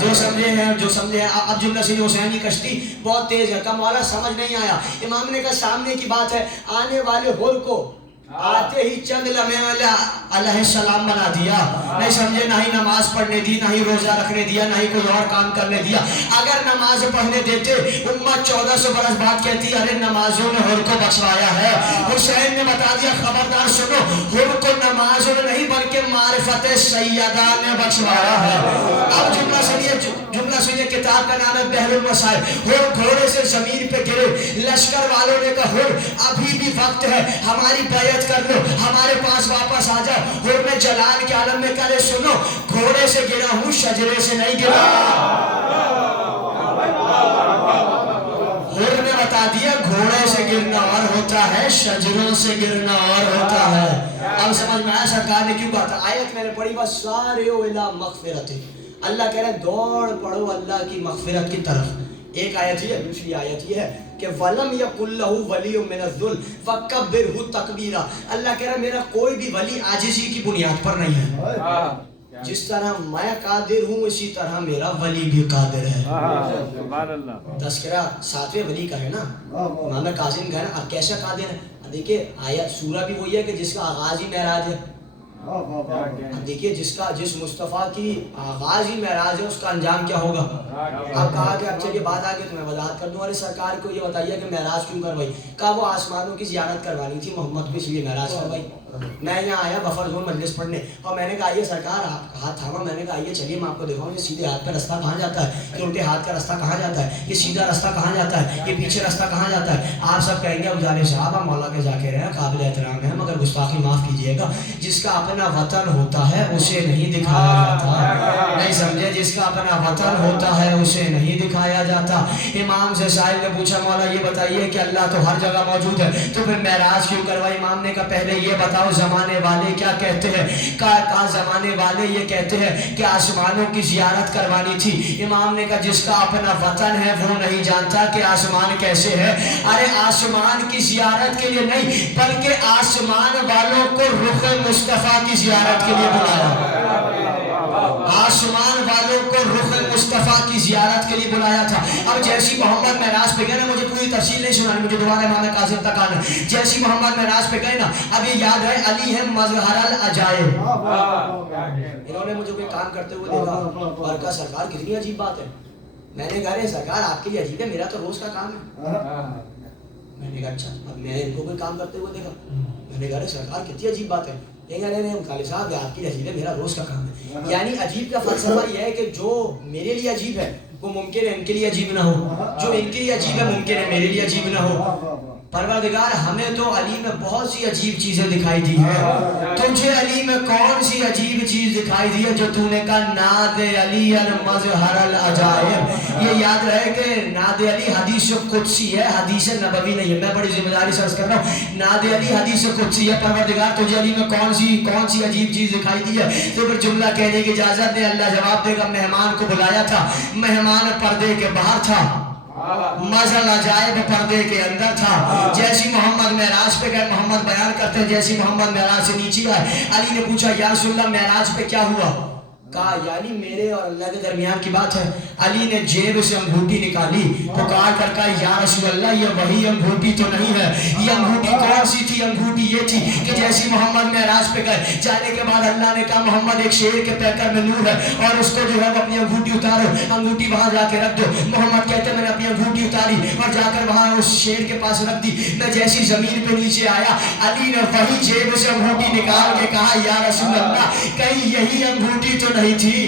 جو سمجھے ہیں, جو سمجھے ہیں. اب جملہ سے حسین کی کشتی بہت تیز ہے. کہا مولا سمجھ نہیں آیا. امام نے کہا سامنے کی بات ہے, آنے والے ہور کو آتے ہی چند لمحے علیہ السلام بنا دیا. نہیں سمجھے, نہ ہی نماز پڑھنے دی, نہ ہی روزہ رکھنے دیا, نہ ہی کوئی اور کام کرنے دیا. اگر نماز پڑھنے دیتے امت 1400 برس بعد کہتی ارے نمازوں نے ہر کو بچوایا ہے. حسین نے بتا دیا خبردار سنو, ہر کو نمازوں نے نہیں بلکہ معرفت سیدہ نے بچوایا ہے. اب جملہ سنیے, جملہ سنیے, کتاب کا نام ہے بحر المسائل. ہر گھوڑے سے زمین پہ گرے, لشکر والوں نے کہا ہر ابھی بھی وقت ہے, ہماری بیعت کر لو, ہمارے پاس واپس آ جاؤ. ہر نے جلال کے عالم میں کہا سنو, گھوڑے سے گرا ہوں, شجرے سے نہیں گرا. ہر نے بتا دیا گھوڑے سے گرنا اور ہوتا ہے, شجروں سے گرنا اور ہوتا ہے. اب سمجھ میں آیا سرکار نے کیوں کہا تھا. آیت میں نے پڑھی, بس سارے الی مغفرت, اللہ کہہ رہے دوڑ پڑو اللہ کی مغفرت کی طرف. ایک آیت یہ ہے, دوسری آیت یہ ہے کہ وَلَمْ يَكُنْ لَهُ وَلِيٌّ مِّنَ الذُّلِّ فَكَبِّرْهُ تَكْبِيرًا. اللہ کہہ رہا میرا کوئی بھی ولی عاجزی کی بنیاد پر نہیں ہے. جس طرح میں قادر ہوں اسی طرح میرا ولی بھی قادر ہے. تذکرہ 7ویں ولی کا ہے نا, امام کاظم کا ہے نا. اب کیسا قادر ہے, دیکھیں آیت سورہ بھی وہی ہے کہ جس کا آغاز ہی معراج ہے. دیکھیے جس مصطفیٰ کی آغاز ہی معراج ہے اس کا انجام کیا ہوگا. اب کہا کہ اب چلیے بات آگے تو میں وضاحت کر دوں. ارے سرکار کو یہ بتائیے کہ معراج کیوں کروائی. کہا وہ آسمانوں کی زیارت کروانی تھی محمد کو, اس لیے معراج کروائی. میں یہاں آیا بفر زون مجلس پڑھنے, اور میں نے کہا یہ سرکار آپ ہاتھ تھاما, میں نے کہا یہ چلیے میں آپ کو دکھاؤں یہ سیدھے ہاتھ پہ رستہ کہاں جاتا ہے, یہ الٹے ہاتھ کا رستہ کہاں جاتا ہے, یہ سیدھا رستہ کہاں جاتا ہے, یہ پیچھے رستہ کہاں جاتا ہے. آپ سب کہیں گے اب جانے صاحب آپ مولا کے ذاکر ہیں, قابل احترام ہے, مگر گستاخی معاف کیجیے گا. جس کا اپنا وطن ہوتا ہے اسے نہیں دکھایا جاتا. نہیں سمجھے, جس کا اپنا وطن ہوتا ہے اسے نہیں دکھایا جاتا. امام سے سائل نے پوچھا مولا یہ بتائیے کہ اللہ تو ہر جگہ موجود ہے تو پھر معراج کیوں کروائی. امام نے کہا پہلے یہ بتاؤ زمانے والے کیا کہتے ہیں. کہا زمانے والے یہ کہتے ہیں کہ آسمانوں کی زیارت کروانی تھی. امام نے کہا جس کا اپنا وطن ہے وہ نہیں جانتا کہ آسمان کیسے ہے. ارے آسمان کی زیارت کے لیے نہیں بلکہ آسمان والوں کو رخ مصطفیٰ کی زیارت کے لیے بلایا. آسمان والوں کو رخ मुस्तफ़ा की ज़ियारत के लिए बुलाया था। अब जैसी मोहम्मद महराज पे गए ना, मुझे पूरी तफसील नहीं सुनानी, मुझे दोबारा इमाम कासिम तक आना। जैसी मोहम्मद महराज पे गए ना, अब ये याद है अली है मज़हरल अजाइब। इन्होंने मुझे कोई काम करते हुए देखा और कहा सरकार कितनी अजीब बात है। मैंने कहा अरे सरकार आपके लिए अजीब है, मेरा तो रोज का काम है। मैंने कहा अच्छा, अब मैं इनको कोई काम करते हुए देखा, मैंने कहा अरे सरकार कितनी अजीब बात है। नहीं खाली साहब आपके लिए अजीब है, मेरा रोज का काम है। यानी अजीब का फलसफा यह है कि जो मेरे लिए अजीब है वो मुमकिन है इनके लिए अजीब ना हो, जो इनके लिए अजीब है मुमकिन है मेरे लिए अजीब ना हो। परवरदिगार हमें तो अली में बहुत सी अजीब चीजें दिखाई दी है, तुझे अली में कौन सी अजीब चीज दिखाई दी है जो तूने कहा नाद अली मज़हरल अजाइब। ये याद रहे कि नाद अली हदीस कुदसी है, हदीस नबवी नहीं है। मैं बड़ी जिम्मेदारी से अर्ज कर रहा हूँ, नाद अली हदीस कुदसी है। परवरदिगार तुझे अली में कौन सी अजीब चीज दिखाई दी है। तो फिर जुमला कहने की इजाजत दे। अल्लाह जवाब देगा मेहमान को बुलाया था, मेहमान पर्दे के बाहर था, मज़हरल अजाइब पर्दे के अंदर था। जैसी मोहम्मद महराज पे गए, मोहम्मद बयान करते हैं जैसी मोहम्मद महराज से नीचे आए, अली ने पूछा या रसूलल्लाह महराज पे क्या हुआ। कहा यानी मेरे और अल्लाह के दरमियान की बात है। अली ने जेब से अंगूठी निकाली, पुकार कर कहा या रसूलल्लाह ये वही अंगूठी तो नहीं है। ये अंगूठी कौन सी थी? अंगूठी ये थी कि जैसी मोहम्मद महराज पे गए, जाने के बाद अल्लाह ने कहा मोहम्मद एक शेर के पैकर में नूर है और उसको जो है वो अपनी अंगूठी उतारो, अंगूठी वहां जाके रख दो। मोहम्मद कहते मैंने अपनी अंगूठी उतारी और जाकर वहां उस शेर के पास रख दी। मैं जैसी जमीन पे नीचे आया, अली ने वही जेब से अंगूठी निकाल के कहा या रसूलल्लाह कहीं यही अंगूठी तो नहीं थी,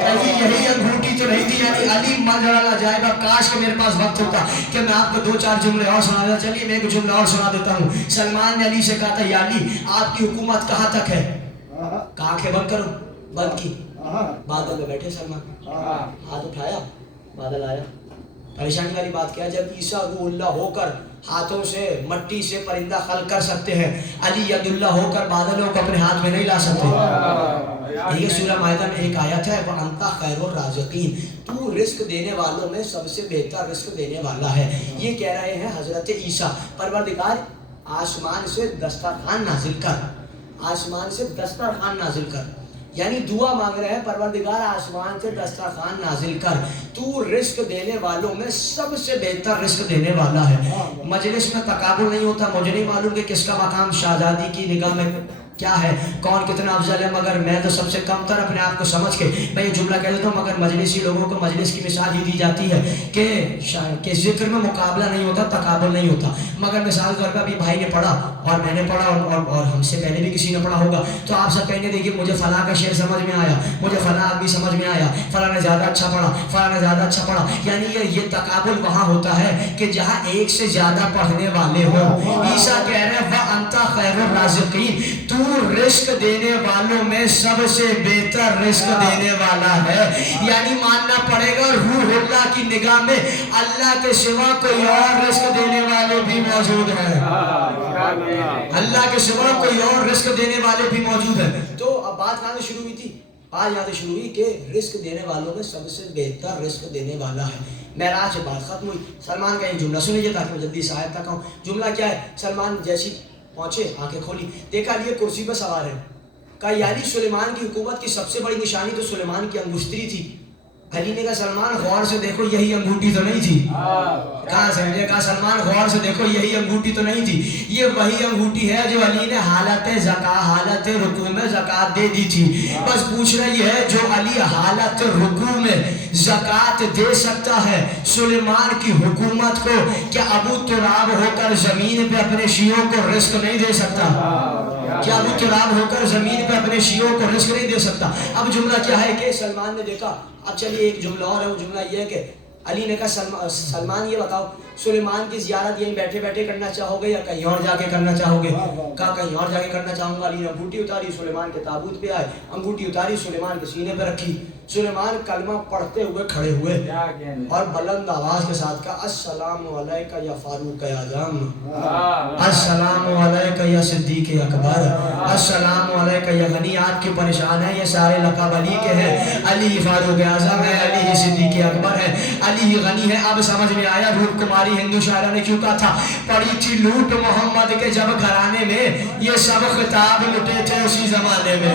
कहीं यही अंगूठी तो नहीं थी। यानी अली मज़हरल अजाइब। काश के मेरे पास वक्त होता कि मैं आपको दो चार जुमले और सुना देता। चलिए मैं एक जुमला और सुना देता हूँ। सलमान ने अली से कहा था या अली आपकी हुकूमत कहाँ तक है? कहा आंखें बंद करो, बंद की। बादल में बैठे सलमान, हाथ उठाया, बादल आया। परेशानी वाली बात क्या है, जब ईसा रूहुल्लाह होकर हाथों से मट्टी से परिंदा खल कर सकते हैं, अली यदुल्लाह होकर बादलों को अपने हाथ में नहीं ला सकते। ये सूरह माइदा में एक आयत है व अंता खैरुर राज़िकीन, तू रिस्क देने वालों में सबसे बेहतर रिस्क देने वाला है। ये कह रहे हैं हजरत ईसा। परवरदिगार आसमान से दस्तरखान नाजिल कर, आसमान से दस्तरखान नाजिल कर, यानी दुआ मांग रहे हैं परवरदिगार आसमान से दस्तरखान नाजिल कर, तू रिस्क देने वालों में सबसे बेहतर रिस्क देने वाला है। मजलिस में तकाबुल नहीं होता, मुझे नहीं मालूम कि किसका मकाम शहजादी की निगाह में क्या है, कौन कितना अफजल है, मगर मैं तो सबसे कम तर अपने आप को समझ के मैं ये जुमला कह देता हूँ। मगर मजलिसी लोगों को मजलिस की मिसाल ही दी जाती है कि जिक्र में मुकाबला नहीं होता, तकाबुल नहीं होता। मगर मिसाल तौर पर अभी भाई ने पढ़ा और मैंने पढ़ा और हमसे पहले भी किसी ने पढ़ा होगा, तो आप सब कहेंगे देखिए मुझे फलां का शेर समझ में आया, मुझे फलां आदमी समझ में आया, फलां ने ज़्यादा अच्छा पढ़ा, फलां ने ज़्यादा अच्छा पढ़ा। यानी ये तकाबुल वहाँ होता है कि जहाँ एक से ज़्यादा पढ़ने वाले हो। ईसा कह रहे हैं व अंता खैरुर राज़िकीन, तू रिस्क देने वालों में सबसे बेहतर रिस्क देने वाला है। यानी मानना पड़ेगा रूहुल्लाह की निगाह में अल्लाह के सिवा कोई और रिस्क देने वाले भी मौजूद हैं, अल्लाह के सिवा कोई और रिस्क देने वाले भी मौजूद हैं। तो अब बात कहाँ से शुरू हुई थी? आज यहाँ से शुरू हुई कि रिस्क देने वालों में सबसे बेहतर रिस्क देने वाला है। मेराज से बात खत्म हुई। सलमान का ये जुमला सुनिए ताकि मैं जल्दी से आयत तक आऊँ। जुमला क्या है? सलमान जैसी पहुंचे, आंखें खोली, देखा अली कुर्सी पर सवार है। कहा यानी सुलेमान की हुकूमत की सबसे बड़ी निशानी तो सुलेमान की अंगुश्तरी थी। अली ने कहा सलमान गौर से देखो यही अंगूठी तो नहीं थी। कहा समझे? कहा सलमान गौर से देखो यही अंगूठी तो नहीं थी। ये वही अंगूठी है जो अली ने हालत रुकू में ज़कात दे दी थी। बस पूछ रही है जो अली हालत रुकू में ज़कात दे सकता है सुलेमान की हुकूमत को, क्या अबू तुराब होकर जमीन पे अपने शियों को रिस्क नहीं दे सकता? क्या अबू तुराब होकर जमीन पे अपने शियों को रिस्क नहीं दे सकता? अब जुमला क्या है कि सलमान ने देखा। अब चलिए एक जुमला और है, वो जुमला ये है कि अली ने कहा सलमान ये बताओ सुलेमान की ज़ियारत यहीं बैठे बैठे करना चाहोगे या कहीं और जाके करना चाहोगे? कहा कहीं और जाके करना चाहूँगा। अली ने अंगूठी उतारी, सुलेमान के ताबूत पे आए, अंगूठी उतारी, सुलेमान के सीने पे रखी। सुलेमान कलमा पढ़ते हुए खड़े हुए और बुलंद आवाज के साथ कहा अस्सलामु अलैका या फारूक आज़म, अस्सलामु अलैका या सिद्दीक़ अकबर, अस्सलामु अलैका या गनी। आपके परेशान है, ये सारे लक़ब अली के हैं। अली फारूक आज़म है, अली सिद्दीक़ अकबर है, अली गनी है। अब समझ में आया रूप कुमारी हिंदू शायरा ने क्यों कहा था, पड़ी थी लूट मोहम्मद के जब घराने में, ये सब खिताब लुटे थे उसी जमाने में,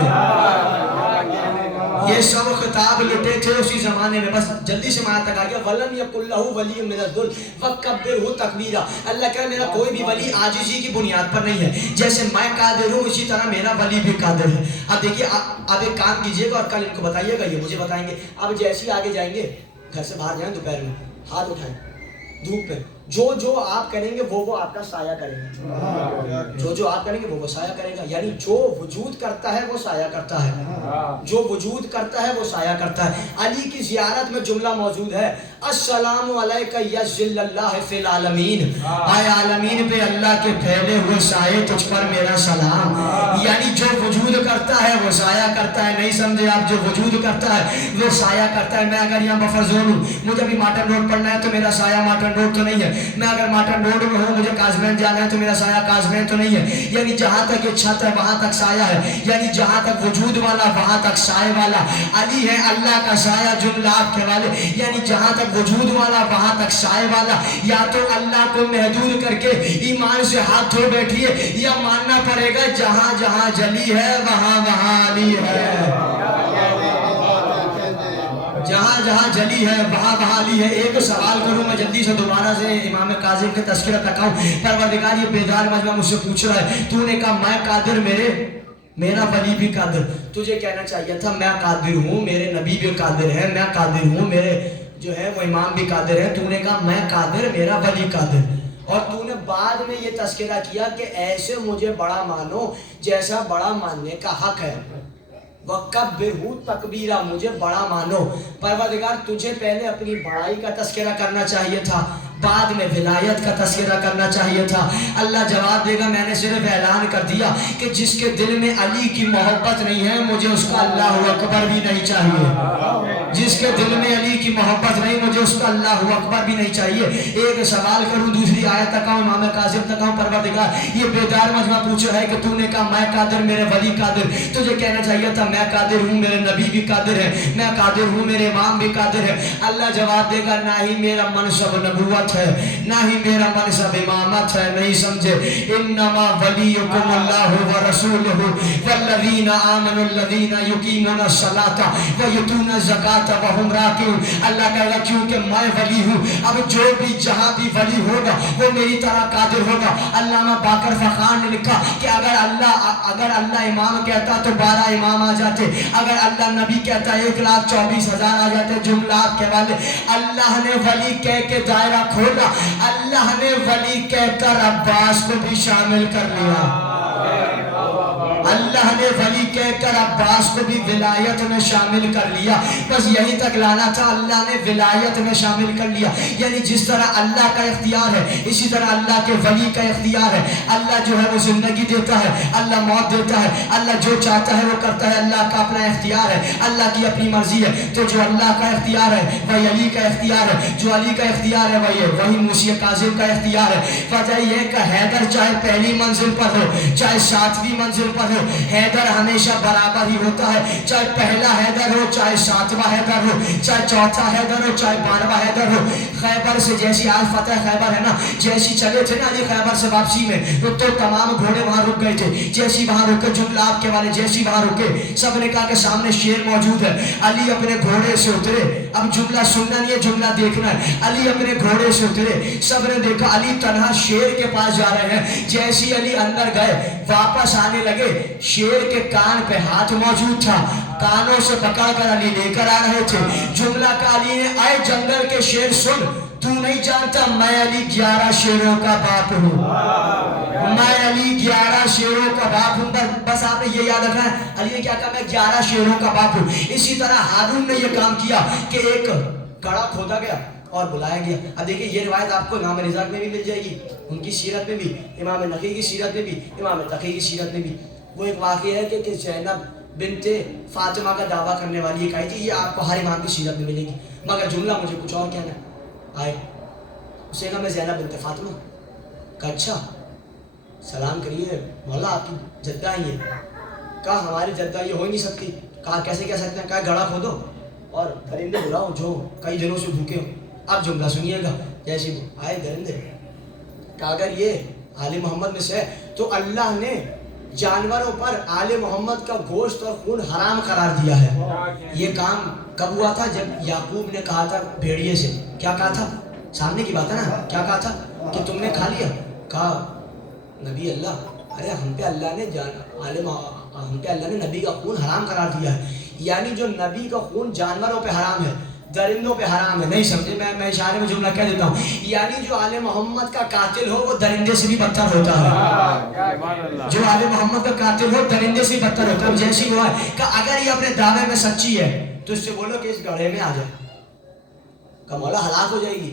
ये सब प्रताप लुटे थे उसी जमाने में। बस जल्दी से वहां तक आ गया, वलम यकुल्लहु वलियुम मिनद्दुल वकब्बिरहु तकबीरा। अल्लाह कह मेरा कोई भी वली आजिजी की बुनियाद पर नहीं है, जैसे मैं कादिर हूँ उसी तरह मेरा वली भी कादिर है। अब देखिए अब एक काम कीजिएगा और कल इनको बताइएगा, ये मुझे बताएंगे। अब जैसे ही आगे जाएंगे, घर से बाहर जाएं दोपहर में, हाथ उठाएं धूप पे, जो आप करेंगे वो आपका साया करेंगे, जो आप करेंगे वो साया करेगा। यानी जो वजूद करता है वो साया करता है, जो वजूद करता है वो साया करता है। अली की ज़ियारत में जुमला मौजूद है, अस्सलामु अलैका या ज़िल्लल्लाह फिल आलमीन, आए आलमीन पे अल्लाह के फैले हुए साए तुझ पर मेरा सलाम। यानी जो वजूद करता है वो साया करता है। नहीं समझे आप? जो वजूद करता है वो साया करता है। मैं अगर यहाँ बफरजोन हूँ, मुझे अभी माटन रोड पढ़ना है तो मेरा साया माटन रोड तो नहीं है। मैं अगर माटन रोड में हूँ, मुझे कासगंज जाना है तो मेरा साया कासगंज तो नहीं है। यानी जहाँ तक ये छत है वहाँ तक साया है, यानी जहाँ तक वजूद वाला वहाँ तक साए वाला। अली है अल्लाह का साया जुमला आपके वाले, यानी जहाँ तक वजूद वाला वहाँ तक साए वाला। या तो अल्लाह को महदूद करके ईमान से हाथ धो बैठिए, या मानना पड़ेगा जहाँ जहाँ जली है वहाँ वहाँ अली है, जहाँ जहाँ जली है वहाँ वहाँ अली है। एक सवाल करूँ मैं जल्दी से दोबारा से इमाम काज़िम के तज़किरा तकाऊं। परवरदिगार ये बेदार मजमा मुझसे पूछ रहा है, तूने कहा मैं कादिर, मेरा वली भी कादिर। तुझे कहना चाहिए था मैं कादिर हूँ, मेरे नबी भी कादिर है, मैं कादिर हूँ, मेरे जो है वो इमाम भी कादिर है। तूने कहा मैं कादिर, मेरा वली कादिर, और तूने बाद में ये तज़किरा किया कि ऐसे मुझे बड़ा मानो जैसा बड़ा मानने का हक है। वकब्बिरहु तकबीरा, मुझे बड़ा मानो। परवरदिगार तुझे पहले अपनी बड़ाई का तज़किरा करना चाहिए था, बाद में विलायत का तज़किरा करना चाहिए था। अल्लाह जवाब देगा, मैंने सिर्फ ऐलान कर दिया कि जिसके दिल में अली की मोहब्बत नहीं है मुझे उसका अल्लाहु अकबर भी नहीं चाहिए। जिसके दिल में अली की मोहब्बत नहीं मुझे उसका अल्लाहु अकबर भी नहीं चाहिए। एक सवाल करूं, दूसरी आयत तक आऊं, इमाम काज़िम तक आऊं। परवरदिगार ये बेदार मजमा पूछ रहा है कि तूने कहा मैं कादिर, मेरे वली कादिर। तुझे कहना चाहिए था मैं कादिर हूँ, मेरे नबी भी कादिर है, मैं कादिर हूँ, मेरे इमाम भी कादिर है। अल्लाह जवाब देगा, ना ही मेरा मनसब नबुवत है, ना ही मेरा मनसब इमामत है। नहीं समझे? इन्नमा वलियुकुमुल्लाहु व रसूलुहु वल्लज़ीना आमनुल्लज़ीना युकीमुना सलाता व युतूना ज़काता व हुम राकिऊन। अल्लाह कहेगा क्योंकि मैं वली हूँ, अब जो भी जहाँ भी वली होगा वो मेरी तरह कादिर होगा। अल्लामा बाकर फ़खान ने लिखा कि अगर अल्लाह इमाम कहता तो 12 इमाम आ जाते, अगर अल्लाह नबी कहता 1,24,000 आ जाते। जुमलात के वाले अल्लाह ने वली कह के दायरा खोला, अल्लाह ने वली कहकर अब्बास को भी शामिल कर लिया। अल्लाह ने वली कहकर अब्बास को भी विलायत में शामिल कर लिया। बस यहीं तक लाना था, अल्लाह ने विलायत में शामिल कर लिया। यानी जिस तरह अल्लाह का इख्तियार है इसी तरह अल्लाह के वली का इख्तियार है। अल्लाह जो है वो जिंदगी देता है, अल्लाह मौत देता है, अल्लाह जो चाहता है वो करता है। अल्लाह का अपना इख्तियार है, अल्लाह की अपनी मर्जी है। तो जो अल्लाह का इख्तियार है वही अली का इख्तियार है, जो अली का इख्तियार है वही मूसी काज़िम का इख्तियार है। वजह यह कि हैदर चाहे पहली मंजिल पर हो चाहे 7वीं मंजिल पर हो, हैदर हमेशा बराबर ही होता है। चाहे पहला हैदर हो चाहे 7वां हैदर हो, चाहे चौथा हैदर हो चाहे 12वां हैदर हो। खैबर से जैसी आज फतेह खैबर है ना, जैसी चले थे ना अली खैबर से वापसी में तो तमाम घोड़े वहां रुक गए थे। जैसी वहां रुके जुमलात के वाले, जैसी वहां रुके सबने कहा कि सामने शेर मौजूद है। अली अपने घोड़े से उतरे, अब जुमला सुनना नहीं है, जुमला देखना है। अली अपने घोड़े से उतरे, सबने देखा अली तन्हा शेर के पास जा रहे हैं। जैसी अली अंदर गए वापस आने लगे, शेर के कान पे हाथ मौजूद था, कानों से पकड़कर अली लेकर आ रहे थे। जुमला का अली ने, आए जंगल के शेर सुन, तू नहीं जानता मैं अली 11 शेरों का बाप हूँ, मैं अली 11 शेरों का बाप हूँ। बस आपने ये याद रखना है, अली ने क्या कहा, मैं 11 शेरों का बाप हूँ। इसी तरह हारून ने ये काम किया कि एक गड़ा खोदा गया और बुलाया गया। अब देखिए ये रिवायत आपको इमाम रिज़ा में भी मिल जाएगी, उनकी सीरत में भी, इमाम नकी की सीरत में भी, इमाम तकी की सीरत में भी। वो एक वाक़या है कि ज़ैनब बिनते फातिमा का दावा करने वाली एक आई थी, ये आपको हर इमाम की सीरत में मिलेगी। मगर जुमला मुझे कुछ और कहना आए, उसे कहा मैं ज़ैनब बिनते फातिमा का, अच्छा सलाम करिए मौला आपकी जद्दा ही है। कहा हमारी जद्दा ये हो ही नहीं सकती। कहा कैसे कह सकते हैं? कहा गड़ा खोदो और दरिंदे बुलाओ जो कई दिनों से भूखे हो। अब जुमला सुनिएगा, जैसे आए दरिंदे, कहा अगर ये आले मोहम्मद में से है तो अल्लाह ने जानवरों पर आले मोहम्मद का गोश्त और खून हराम करार दिया है। ये काम कब हुआ था? जब याकूब ने कहा था भेड़िए से, क्या कहा था? सामने की बात है ना, क्या कहा था कि तुमने खा लिया? कहा नबी अल्लाह, अरे हम पे अल्लाह ने नबी का खून हराम करार दिया है। यानी जो नबी का खून जानवरों पे हराम है, दरिंदों पे हराम है। नहीं समझे? मैं इशारे में जुमला कह देता हूँ। यानी जो आले मोहम्मद का कातिल हो वो दरिंदे से भी बदतर होता है। जो आले मोहम्मद का कातिल हो दरिंदे से भी बदतर होता है। जैसी वो है कि अगर ये अपने दावे में सच्ची है तो इससे बोलो कि इस गड्ढे में आ जाए, का मौला हलाक हो जाएगी।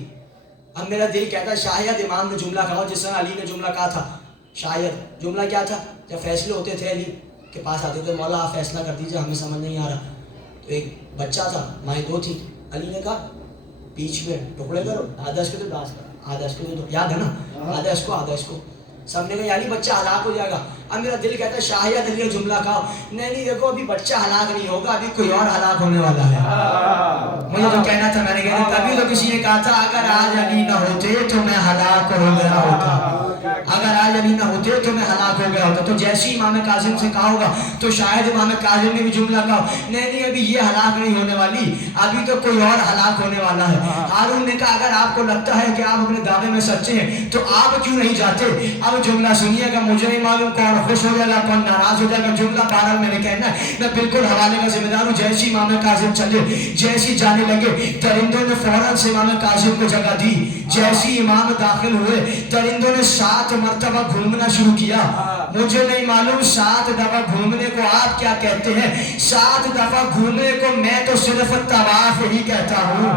अब मेरा दिल कहता है शायद इमाम ने जुमला कहा जिस तरह अली ने जुमला कहा था। शायद जुमला क्या था? जब फैसले होते थे अली के पास आते थे, मौला आप फैसला कर दीजिए, हमें समझ नहीं आ रहा। तो एक बच्चा था, माएँ दो थी। अली ने कहा बीच में टुकड़े करो, आधा इसको दो, आधा इसको दो, याद है ना? आधा इसको। सबने कहा यानी बच्चा हलाक हो जाएगा। अब मेरा दिल कहता है शायद अली ने जुमला कहा। नहीं देखो, अभी बच्चा हलाक नहीं होगा, अभी कोई और हलाक होने वाला है। मुझे तो कहना था, मैंने कहना तभी तो किसी ने कहा था अगर आज अली ना होते तो मैं हलाक हो गया होता, अगर आज अली ना होते तो मैं हलाक हो गया होता। तो जैसे ही इमाम कासिम से कहा होगा तो शायद इमाम कासिम ने भी जुमला कहा नहीं अभी ये हलाक नहीं होने वाली, अभी तो कोई और हलाक होने वाला है। हारून ने कहा अगर आपको लगता है कि आप अपने दावे में सच्चे हैं तो आप क्यों नहीं जाते? अब जुमला सुनिएगा, मुझे नहीं मालूम कौन खुश हो जाएगा कौन नाराज हो जाएगा। जुमला बहरहाल मैंने कहना है, मैं बिल्कुल हवाले का जिम्मेदार हूँ। जैसी इमाम कासिम चले, जैसी जाने लगे, दरिंदों ने फौरन से इमाम कासिम को जगह दी। जैसी इमाम दाखिल हुए, दरिंदों ने 7 मरतबा घूमना शुरू किया। मुझे नहीं मालूम 7 दफा घूमने को आप क्या कहते हैं? 7 दफा घूमने को मैं तो सिर्फ तवाफ ही कहता हूँ।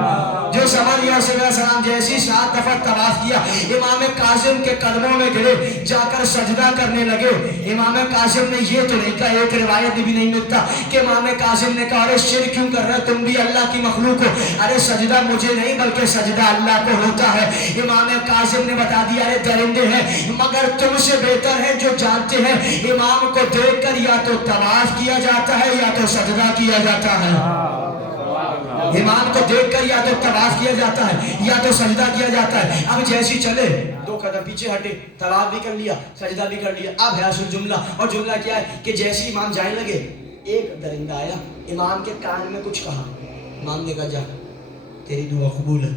जो समझ गया सलाम। जैसी 7 दफा तवाफ किया, इमाम कासिम के कदमों में गिरे, जाकर सजदा करने लगे। इमाम कासिम ने ये तो नहीं कहा, एक रिवायत भी नहीं मिलता कि इमाम कासिम ने कहा अरे शिर्क क्यों कर रहे हो, तुम भी अल्लाह की मखलूक हो। अरे सजदा मुझे नहीं बल्कि सजदा अल्लाह को होता है। इमाम कासिम ने बता दिया अरे दरिंदे हैं मगर तुमसे बेहतर है जो जानते हैं इमाम को देखकर या तो तवाफ किया जाता है या तो सजदा किया जाता है। इमाम को देखकर या तो तवाफ किया जाता है या तो सजदा किया जाता है। अब जैसी चले 2 कदम पीछे हटे, तवाफ भी कर लिया, सजदा भी कर लिया। अब है असल जुमला, और जुमला क्या है कि जैसे इमाम जाने लगे एक दरिंदा आया, इमाम के कान में कुछ कहा। इमाम ने कहा जा तेरी दुआ कबूल है।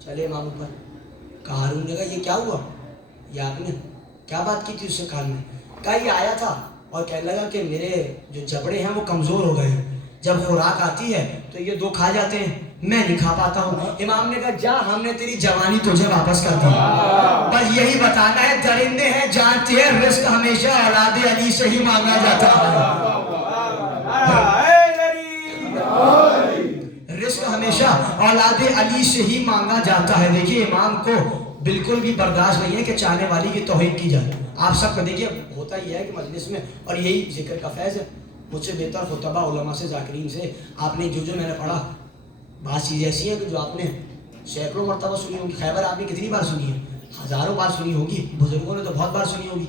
चले इमाम ऊपर। हारून ने कहा ये क्या हुआ, ये आपने क्या बात की थी उससे कान में? कहा ये आया था और कहने लगा कि मेरे जो जबड़े हैं वो कमज़ोर हो गए हैं, जब खुराक आती है तो ये 2 खा जाते हैं, मैं नहीं खा पाता हूँ। इमाम ने कहा जा हमने तेरी जवानी तुझे वापस कर दी। बस यही बताना है दरिंदे हैं जानते हैं रिस्क हमेशा औलादे अली से ही मांगा जाता है। रिस्क हमेशा औलादे अली से ही मांगा जाता है। देखिए इमाम को बिल्कुल भी बर्दाश्त नहीं है कि चाहने वाली की तौहीन की जाए। आप सबको देखिए होता ही है कि मजलिस में, और यही जिक्र का फैज़ है, मुझसे बेहतर खुतबा उलमा से ज़ाकिरीन से आपने जो मैंने पढ़ा बात चीज़ें ऐसी हैं कि जो आपने सैकड़ों मरतबा सुनी होगी। खैबर आपने कितनी बार सुनी है? हज़ारों बार सुनी होगी, बुजुर्गों ने तो बहुत बार सुनी होगी।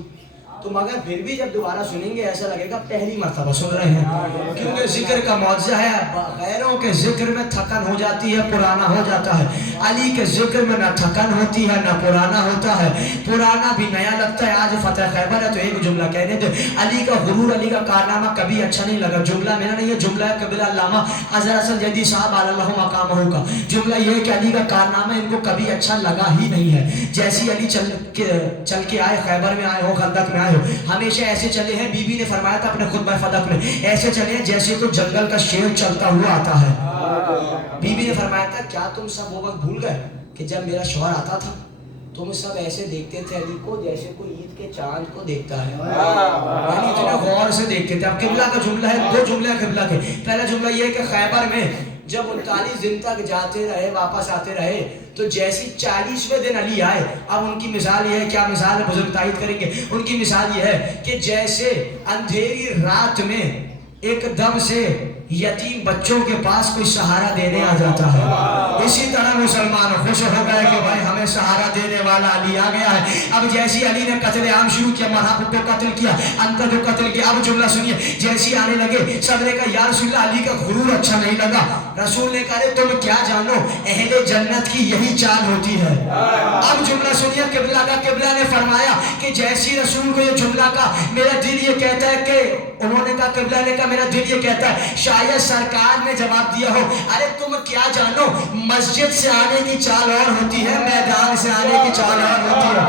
तो मगर फिर भी जब दोबारा सुनेंगे ऐसा लगेगा पहली मरतबा सुन रहे हैं, क्योंकि जिक्र का मौजज़ा है। गैरों के जिक्र में थकन हो जाती है, पुराना हो जाता है। अली के जिक्र में ना थकन होती है ना पुराना होता है, पुराना भी नया लगता है। आज फतेह खैबर है तो एक जुमला कहने दे, अली का गुरूर अली का कारनामा कभी अच्छा नहीं लगा। जुमला मेरा नहीं है, जुमला है कबीला अल्लामा अज़हर हसन जदी साहब अलैहि मकामहू का। जुमला ये है कि अली का कारनामा इनको कभी अच्छा लगा ही नहीं है। जैसी अली चल के आए, खैबर में आए हो, खंदक में आए हो, हमेशा ऐसे चले हैं। बीबी ने फरमाया था अपने खुतबा फदक में, ऐसे चले हैं जैसे तो जंगल का शेर चलता हुआ आता है। बीबी ने फरमाया था क्या तुम सब वो वक्त भूल गए कि जब मेरा शौहर आता था तुम सब ऐसे देखते थे अली को जैसे कोई ईद के चांद को देखता है, यानी इतने गौर से देखते थे। अब किबला का जुमला है, 2 जुमले हैं किबला के। पहला जुमला ये है कि खैबर में जब 39 दिन तक जाते रहे वापस आते रहे तो जैसी 40वें दिन अली आए, अब उनकी मिसाल ये है, क्या मिसाल है बुजुर्ग तारीफ करेंगे, उनकी मिसाल ये है कि जैसे अंधेरी रात में एकदम से यतीम बच्चों के पास कोई सहारा देने आ जाता है। इसी तरह मुसलमान खुश हो गए कि भाई हमें सहारा देने वाला अली आ गया है। अब जैसी अली ने कत्ल आम शुरू किया, मरहब को कत्ल किया, अंतर को कत्ल किया, अब जुमला सुनिए, जैसी आने लगे सब ने कहा या रसूलल्लाह अली का गुरूर अच्छा नहीं लगा। रसूल ने कहा तुम क्या जानो अहले जन्नत की यही चाल होती है। अब जुमला सुनिए, किबला का किबला ने फरमाया कि जैसी रसूल को ये जुमला का मेरा दिल ये कहता है कि उन्होंने कहा, किबला ने कहा मेरा दिल ये कहता है शायद सरकार ने जवाब दिया हो अरे तुम क्या जानो मस्जिद से आने की चाल और होती है, मैदान से आने की चाल और होती है।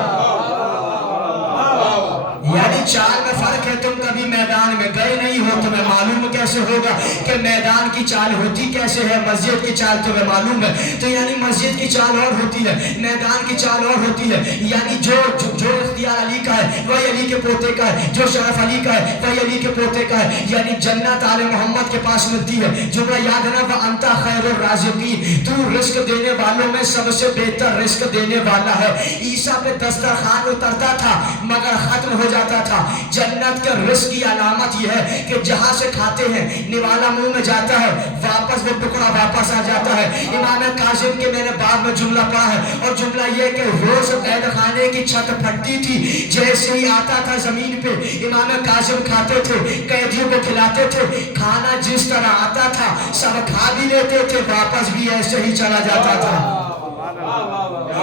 यानी चाल में फर्क है। तुम कभी मैदान में गए नहीं हो, तुम्हें मालूम कैसे होगा कि मैदान की चाल होती कैसे है, मस्जिद की चाल तुम्हें मालूम है। तो यानी मस्जिद की चाल और होती है, मैदान की चाल और होती है। यानी जो इख्तियार अली का है वही अली के पोते का है, जो शरफ अली का है वही अली के पोते का है। यानी जन्नत आले मोहम्मद के पास मिलती है। जुमला याद है ना, व अंता खैरुर राज़िकीन, तू रिस्क देने वालों में सबसे बेहतर रिस्क देने वाला है। ईसा पे दस्तरखान उतरता था मगर खत्म हो जाता था। जन्नत के रिस्क की अलामत यह है कि जहां से खाते हैं निवाला मुंह में जाता है, वापस वो टुकड़ा वापस आ जाता है। इमाम कासिम के मैंने बाद में जुमला पढ़ा है और जुमला यह कि रोज कैद खाने की छत फटती थी, जैसे ही आता था जमीन पे इमाम कासिम खाते थे, कैदियों को खिलाते थे। खाना जिस तरह आता था सब खा भी लेते थे, वापस भी ऐसे ही चला जाता था।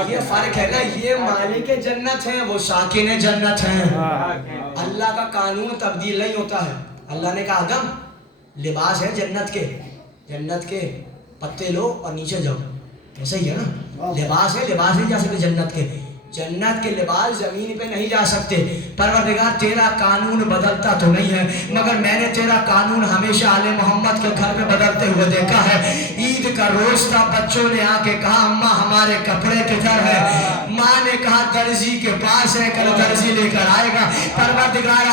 ये फर्क है ना, ये मालिक जन्नत है, वो साकिन जन्नत है। अल्लाह का कानून तब्दील नहीं होता है। अल्लाह ने कहा आदम लिबास है जन्नत के पत्ते लो और नीचे जाओ, ऐसा ही है ना। लिबास है, लिबास नहीं जा सकते जन्नत के लिबास जमीन पे नहीं जा सकते। परवरदिगार तेरा कानून बदलता तो नहीं है मगर मैंने तेरा कानून हमेशा आले मोहम्मद के घर में बदलते हुए देखा है। ईद का रोज था, बच्चों ने आके कहा अम्मा हमारे कपड़े किधर है, माँ ने कहा दर्जी के पास है, कल दर्जी लेकर आएगा। परवरदिगार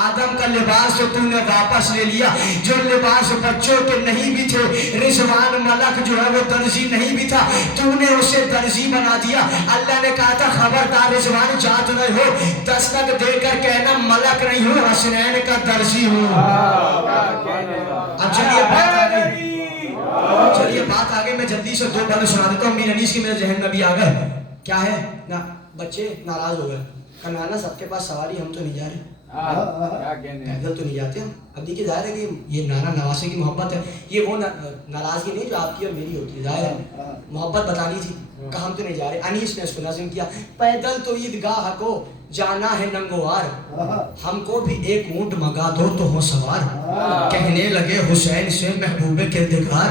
आदम का लिबास तो तूने वापस ले लिया, जो लिबास बच्चों के नहीं भी थे, रिजवान मलक जो है वो दर्जी नहीं भी था, तूने उसे दर्जी बना दिया। अल्लाह ने कहा था खबरदार रिजवान जात रहे हो, दस्तक देकर कहना मलक नहीं हूँ, हसनैन का दर्जी हूँ। अब चलिए बात आगे मैं जल्दी से दो बातें सुना देता हूँ। मीर अनीस की मेरे जहन में भी आ गए। क्या है ना, बच्चे नाराज हो गए, नाना सबके पास सवारी, हम तो नहीं जा रहे, पैदल तो नहीं जाते हम। अब देखिए जाहिर है कि ये नाना नवासे की मोहब्बत है, ये वो नाराजगी नहीं जो आपकी और मेरी होती है, जाहिर है मोहब्बत बतानी थी, कहा हम तो नहीं जा रहे। अनीस ने उसको नज़म किया, पैदल तो ईदगाह को जाना है नंगोवार, हमको भी एक ऊंट मंगा दो तो हो सवार। कहने लगे हुसैन से महबूबे किरदार,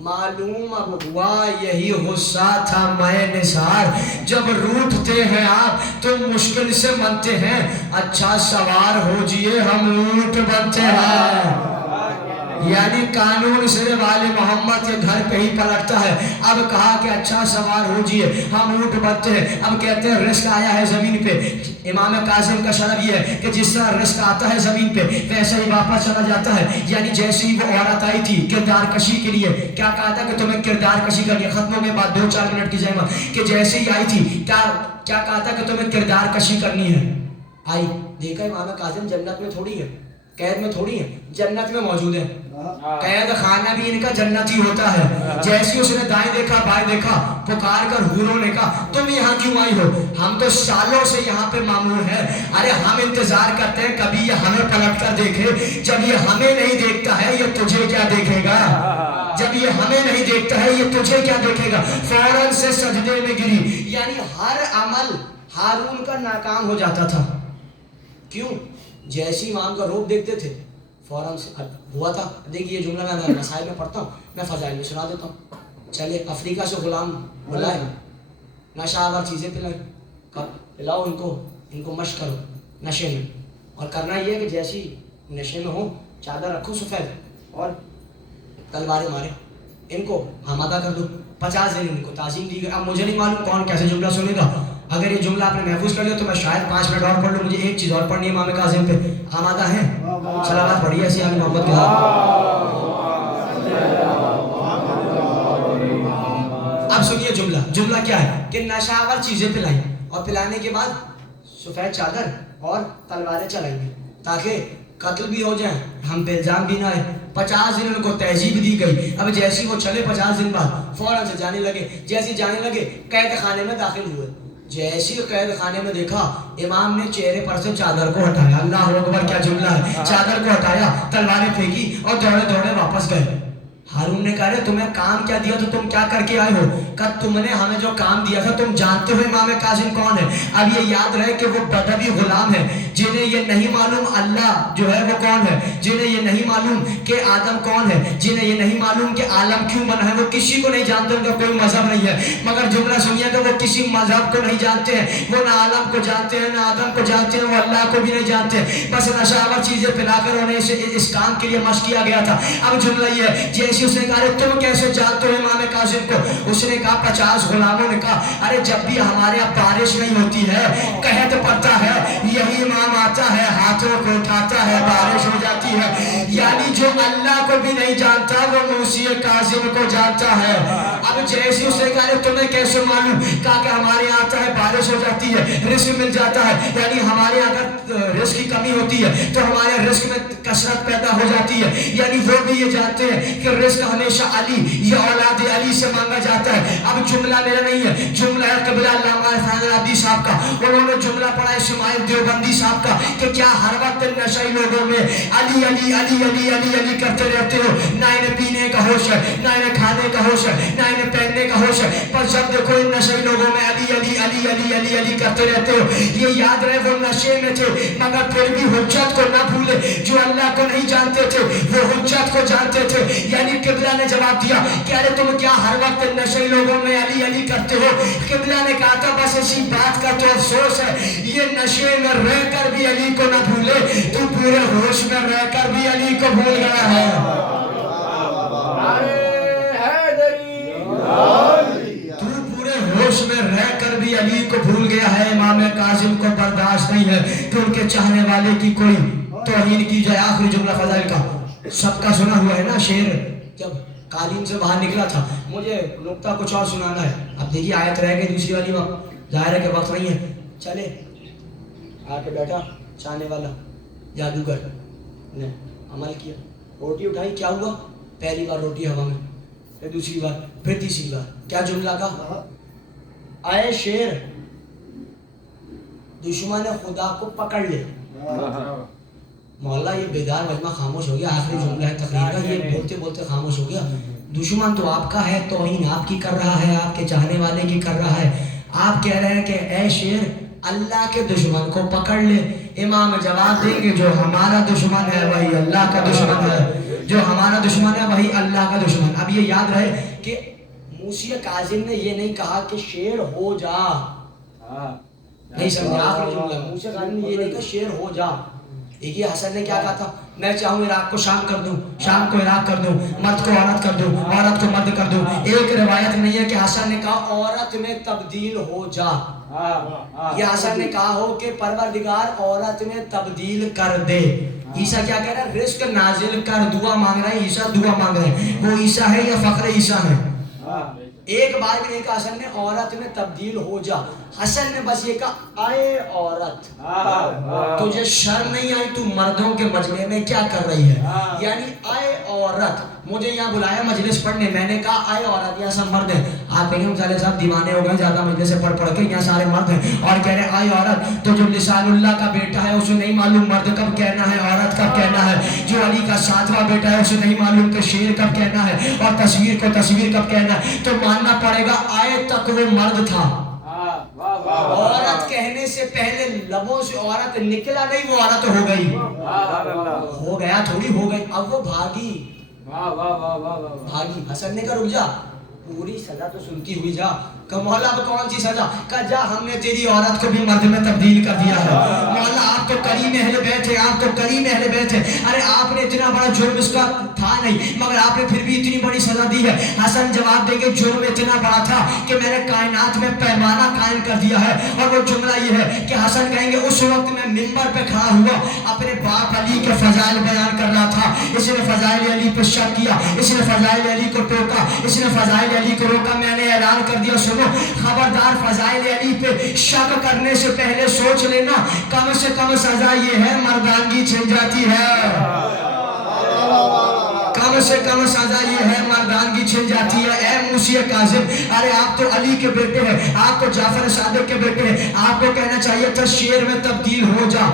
मालूम अब हुआ यही गुस्सा था मैं निसार, जब रूठते हैं आप तो मुश्किल से मनते हैं, अच्छा सवार हो जिए हम ऊंट बनते हैं। यानी कानून सिर्फ वाले मोहम्मद के घर पे ही पलटता है। अब कहा कि अच्छा सवार हो जिए हम ऊंट बनते हैं। अब कहते हैं रिस्क आया है जमीन पे, इमाम कासिम का शरफ ये है कि जिस तरह रिस्क आता है जमीन पे वैसे ही वापस चला जाता है। यानी जैसे ही वो औरत आई थी किरदार कशी के लिए, क्या कहा था कि तुम्हें किरदार कशी करनी है, खत्मों के बाद 2-4 मिनट की जहमत, कि जैसे ही आई थी क्या कहा था कि तुम्हें किरदार कशी करनी है। आई देखा इमाम कासिम जन्नत में थोड़ी है, कैद में थोड़ी है, जन्नत में मौजूद है। कैद खाना भी इनका जन्नत ही होता है। जैसे उसने दाएं देखा बाएं देखा, पुकार कर हूरों ने कहा तुम यहाँ क्यों आई हो, हम तो सालों से यहाँ पे मामूर है। अरे हम इंतजार करते हैं कभी ये हमें पलट कर देखे, जब ये हमें नहीं देखता है ये तुझे क्या देखेगा, जब ये हमें नहीं देखता है ये तुझे क्या देखेगा। फौरन से सजदे में गिरी। यानी हर अमल हारून का नाकाम हो जाता था। क्यों? जैसे इमाम का रूप देखते थे फौरन से हुआ था। देखिए ये जुमला मैं मसाइल में पढ़ता हूँ, मैं फजाइल में सुना देता हूँ। चलिए अफ्रीका से गुलाम बुलाए, नशावर चीज़ें पिलाए, पिलाओ इनको मश करो नशे में, और करना ये है कि जैसी नशे में हो चादर रखो सफ़ेद और तलवारें मारे, इनको हमादा कर दो। 50 दिन इनको ताज़ीम दी गई। अब मुझे नहीं मालूम कौन कैसे जुमला सुनेगा, अगर ये जुमला आपने महफूज कर लिया तो मैं शायद 5 मिनट और पढ़ लूँ। मुझे एक चीज़ और पढ़नी है इमाम कासिम पे, आमादा है, सलावत पढ़िए ऐसी आगे मोहब्बत के साथ। अब सुनिए जुमला क्या है कि नशावर चीज़ें पिलाई और पिलाने के बाद सफ़ेद चादर और तलवारें चलाएंगे ताकि قتل بھی ہو جائیں, ہم پہ الزام بھی نہ آئے. 50 دن ان کو تہذیب دی گئی. اب جیسی وہ چلے 50 دن بعد فوراً سے جانے لگے. جیسی جانے لگے قید خانے میں داخل ہوئے. جیسی قید خانے میں دیکھا امام نے چہرے پر سے چادر کو ہٹایا. اللہ اکبر, کیا جملہ ہے. چادر کو ہٹایا, تلواریں پھینکی اور دوڑے دوڑے واپس گئے. ہارون نے کہا تمہیں کام کیا دیا تو تم کیا کر کے آئے ہو؟ کہ تم نے ہمیں جو کام دیا تھا تم جانتے ہو امام کاظم کون ہے؟ اب یہ یاد رہے کہ وہ بدوی غلام ہے جنہیں یہ نہیں معلوم اللہ جو ہے وہ کون ہے, جنہیں یہ نہیں معلوم کہ آدم کون ہے, جنہیں یہ نہیں معلوم کہ عالم کیوں بنا ہے. وہ کسی کو نہیں جانتے, ان کا کوئی مذہب نہیں ہے. مگر جملہ سنیے کہ وہ کسی مذہب کو نہیں جانتے ہیں, وہ نہ عالم کو جانتے ہیں نہ آدم کو جانتے ہیں, وہ اللہ کو بھی نہیں جانتے. بس نشاور چیزیں پلا کر انہیں اس کام کے لیے مشق کیا گیا تھا. اب جملہ یہ ہے, جیسے اس نے کہا تم کیسے جانتے ہو امام کاظم کو؟ اس نے کہا 50 غلاموں نے کہا ارے جب بھی ہمارے یہاں بارش نہیں ہوتی ہے قحط پڑتا ہے یہی امام آتا ہے ہاتھوں کو اٹھاتا ہے بارش ہو جاتی ہے. یعنی جو اللہ کو بھی نہیں جانتا وہ موسی کاظم کو جانتا ہے. اب جیسے اس نے کہا تمہیں کیسے معلوم؟ کہا کہ ہمارے یہاں آتا ہے بارش ہو جاتی ہے رزق مل جاتا ہے. یعنی ہمارے یہاں اگر رزق کی کمی ہوتی ہے تو ہمارے رزق میں کثرت پیدا ہو جاتی ہے. یعنی وہ بھی یہ جانتے ہیں کہ رزق ہمیشہ علی یا اولاد علی سے مانگا جاتا ہے. اب جملہ میرا نہیں ہے, جملہ ہے قبلہ علامہ فاضل عبدی صاحب کا. انہوں نے جملہ پڑھا اسماعیل دیوبندی صاحب کا کہ کیا ہر وقت نشئی لوگوں میں علی علی علی علی علی علی کرتے رہتے ہو؟ نہ انہیں پینے کا ہوش ہے, نہ انہیں کھانے کا ہوش ہے, نہ انہیں پہننے کا ہوش ہے, پر جب دیکھو ان نشئی لوگوں میں علی علی علی علی علی علی کرتے رہتے ہو. یہ یاد رہے وہ نشے میں تھے مگر پھر بھی حجت کو نہ بھولے. جو اللہ کو نہیں جانتے تھے وہ حجت کو جانتے تھے. یعنی قبلہ نے جواب دیا کہ ارے تم کیا ہر وقت نشئی لوگوں میں علی علی کرتے ہو؟ قبلہ نے کہا تھا بس اسی بات کا تو افسوس ہے یہ نشے میں رہ کر بھی علی کو نہ بھولے, تو پورے ہوش میں رہ کر بھی علی کو بھول گیا ہے. تو پورے ہوش میں رہ کر بھی علی کو بھول گیا ہے. امام کاظم کو برداشت نہیں ہے کہ ان کے چاہنے والے کی کوئی توہین کی جائے. آخری جملہ فضائل کا سب کا سنا ہوا ہے نا شعر, جب قالین سے باہر نکلا تھا. مجھے نقطہ کچھ اور سنانا ہے. اب دیکھیے آیت رہ گئی دوسری والی, وقت ظاہر ہے کہ وقت نہیں ہے. چلے آ کے بیٹھا چاہنے والا جادوگر نے عمل کیا, روٹی اٹھائی, کیا ہوا؟ پہلی بار روٹی ہوا میں, پھر دوسری بار, پھر تیسری بار. کیا جملہ کہا؟ اے شیر دشمن خدا کو پکڑ لے. مولا یہ بیدار مجمع خاموش ہو گیا. آخری جملہ ہے تقریر کا, یہ بولتے بولتے خاموش ہو گیا. دشمن تو آپ کا ہے, توہین آپ کی کر رہا ہے, آپ کے چاہنے والے کی کر رہا ہے. آپ کہہ رہے ہیں کہ اے شیر اللہ کے دشمن کو پکڑ لے. امام جواب دیں گے جو ہمارا دشمن ہے وہی اللہ کا دشمن ہے, جو ہمارا دشمن ہے وہی اللہ کا دشمن. اب یہ یاد رہے کہ موسی کاظم نے یہ نہیں کہا کہ شیر ہو جا, نہیں سمجھا آخری جملہ. موسی کاظم نے یہ نہیں کہا شیر ہو جا. دیکھیے حسن نے کیا کہا تھا, میں چاہوں عراق کو شام کر دوں, شام کو عراق کر دوں, مرد کو عورت کر دوں, عورت کو مرد کر دوں. ایک روایت نہیں ہے کہ حسن نے کہا عورت میں تبدیل ہو جا. یہ حسن نے کہا ہو کہ پروردگار عورت میں تبدیل کر دے. عیسیٰ کیا کہہ رہا ہے؟ رزق نازل کر, دعا مانگ رہے ہیں. عیسیٰ دعا مانگ رہے ہیں. وہ عیسیٰ ہے یا فخر عیسیٰ ہے؟ ایک بار بھی نہیں کہا حسن نے عورت میں تبدیل ہو جا. حسن نے بس یہ کہا اے عورت تجھے شرم نہیں آئی, تو مردوں کے مجمع میں کیا کر رہی ہے؟ یعنی اے عورت, مجھے یہاں بلایا مجلس پڑھنے, میں نے کہا اے عورت, یہاں سب مرد ہیں. آپ کہیں مصالح صاحب دیوانے ہو گئے زیادہ مجلس سے پڑھ پڑھ کے, یہاں سارے مرد ہیں اور کہہ رہے ہیں اے عورت. تو جو لسان اللہ کا بیٹا ہے اسے نہیں معلوم مرد کب کہنا ہے عورت کب کہنا ہے. جو علی کا 7واں بیٹا ہے اسے نہیں معلوم کہ شیر کب کہنا ہے اور تصویر کو تصویر کب کہنا ہے. تو ماننا پڑے گا آئے تک وہ مرد تھا. عورت کہنے سے پہلے لبوں سے عورت نکلا نہیں, وہ عورت ہو گئی. ہو گیا تھوڑی ہو گئی. اب وہ بھاگی بھاگی. حسن نے کہا رک جا, پوری سزا تو سنتی ہوئی جا. کہ مولا اب کون سی سزا؟ کہ جا ہم نے تیری عورت کو بھی مرد میں تبدیل کر دیا ہے. مولا آپ تو کریم اہل بیت ہیں, آپ تو کریم اہل بیت ہیں. ارے آپ نے اتنا بڑا جرم اس کا تھا نہیں مگر آپ نے پھر بھی اتنی بڑی سزا دی ہے. حسن جواب دیں گے جرم اتنا بڑا تھا کہ میں نے کائنات میں پیمانہ قائم کر دیا ہے. اور وہ جملہ یہ ہے کہ حسن کہیں گے اس وقت میں منبر پہ کھڑا ہوا اپنے باپ علی کے فضائل بیان کر رہا تھا. اس نے فضائل علی پہ شک کیا, اس نے فضائل علی کو ٹوکا, اس نے فضائل علی کو روکا. میں نے اعلان کر دیا سنو सुनो, खबरदार फजाइल अली पे शक करने से पहले सोच लेना, कम से कम सजा ये है मर्दानगी छिन जाती है। कम से कम सजा ये है मर्दानगी छिन जाती है। ए मूसी काजिम, अरे आप तो अली के बेटे हैं, आप तो जाफर सादिक के बेटे हैं, आपको कहना चाहिए था शेर में तब्दील हो जा।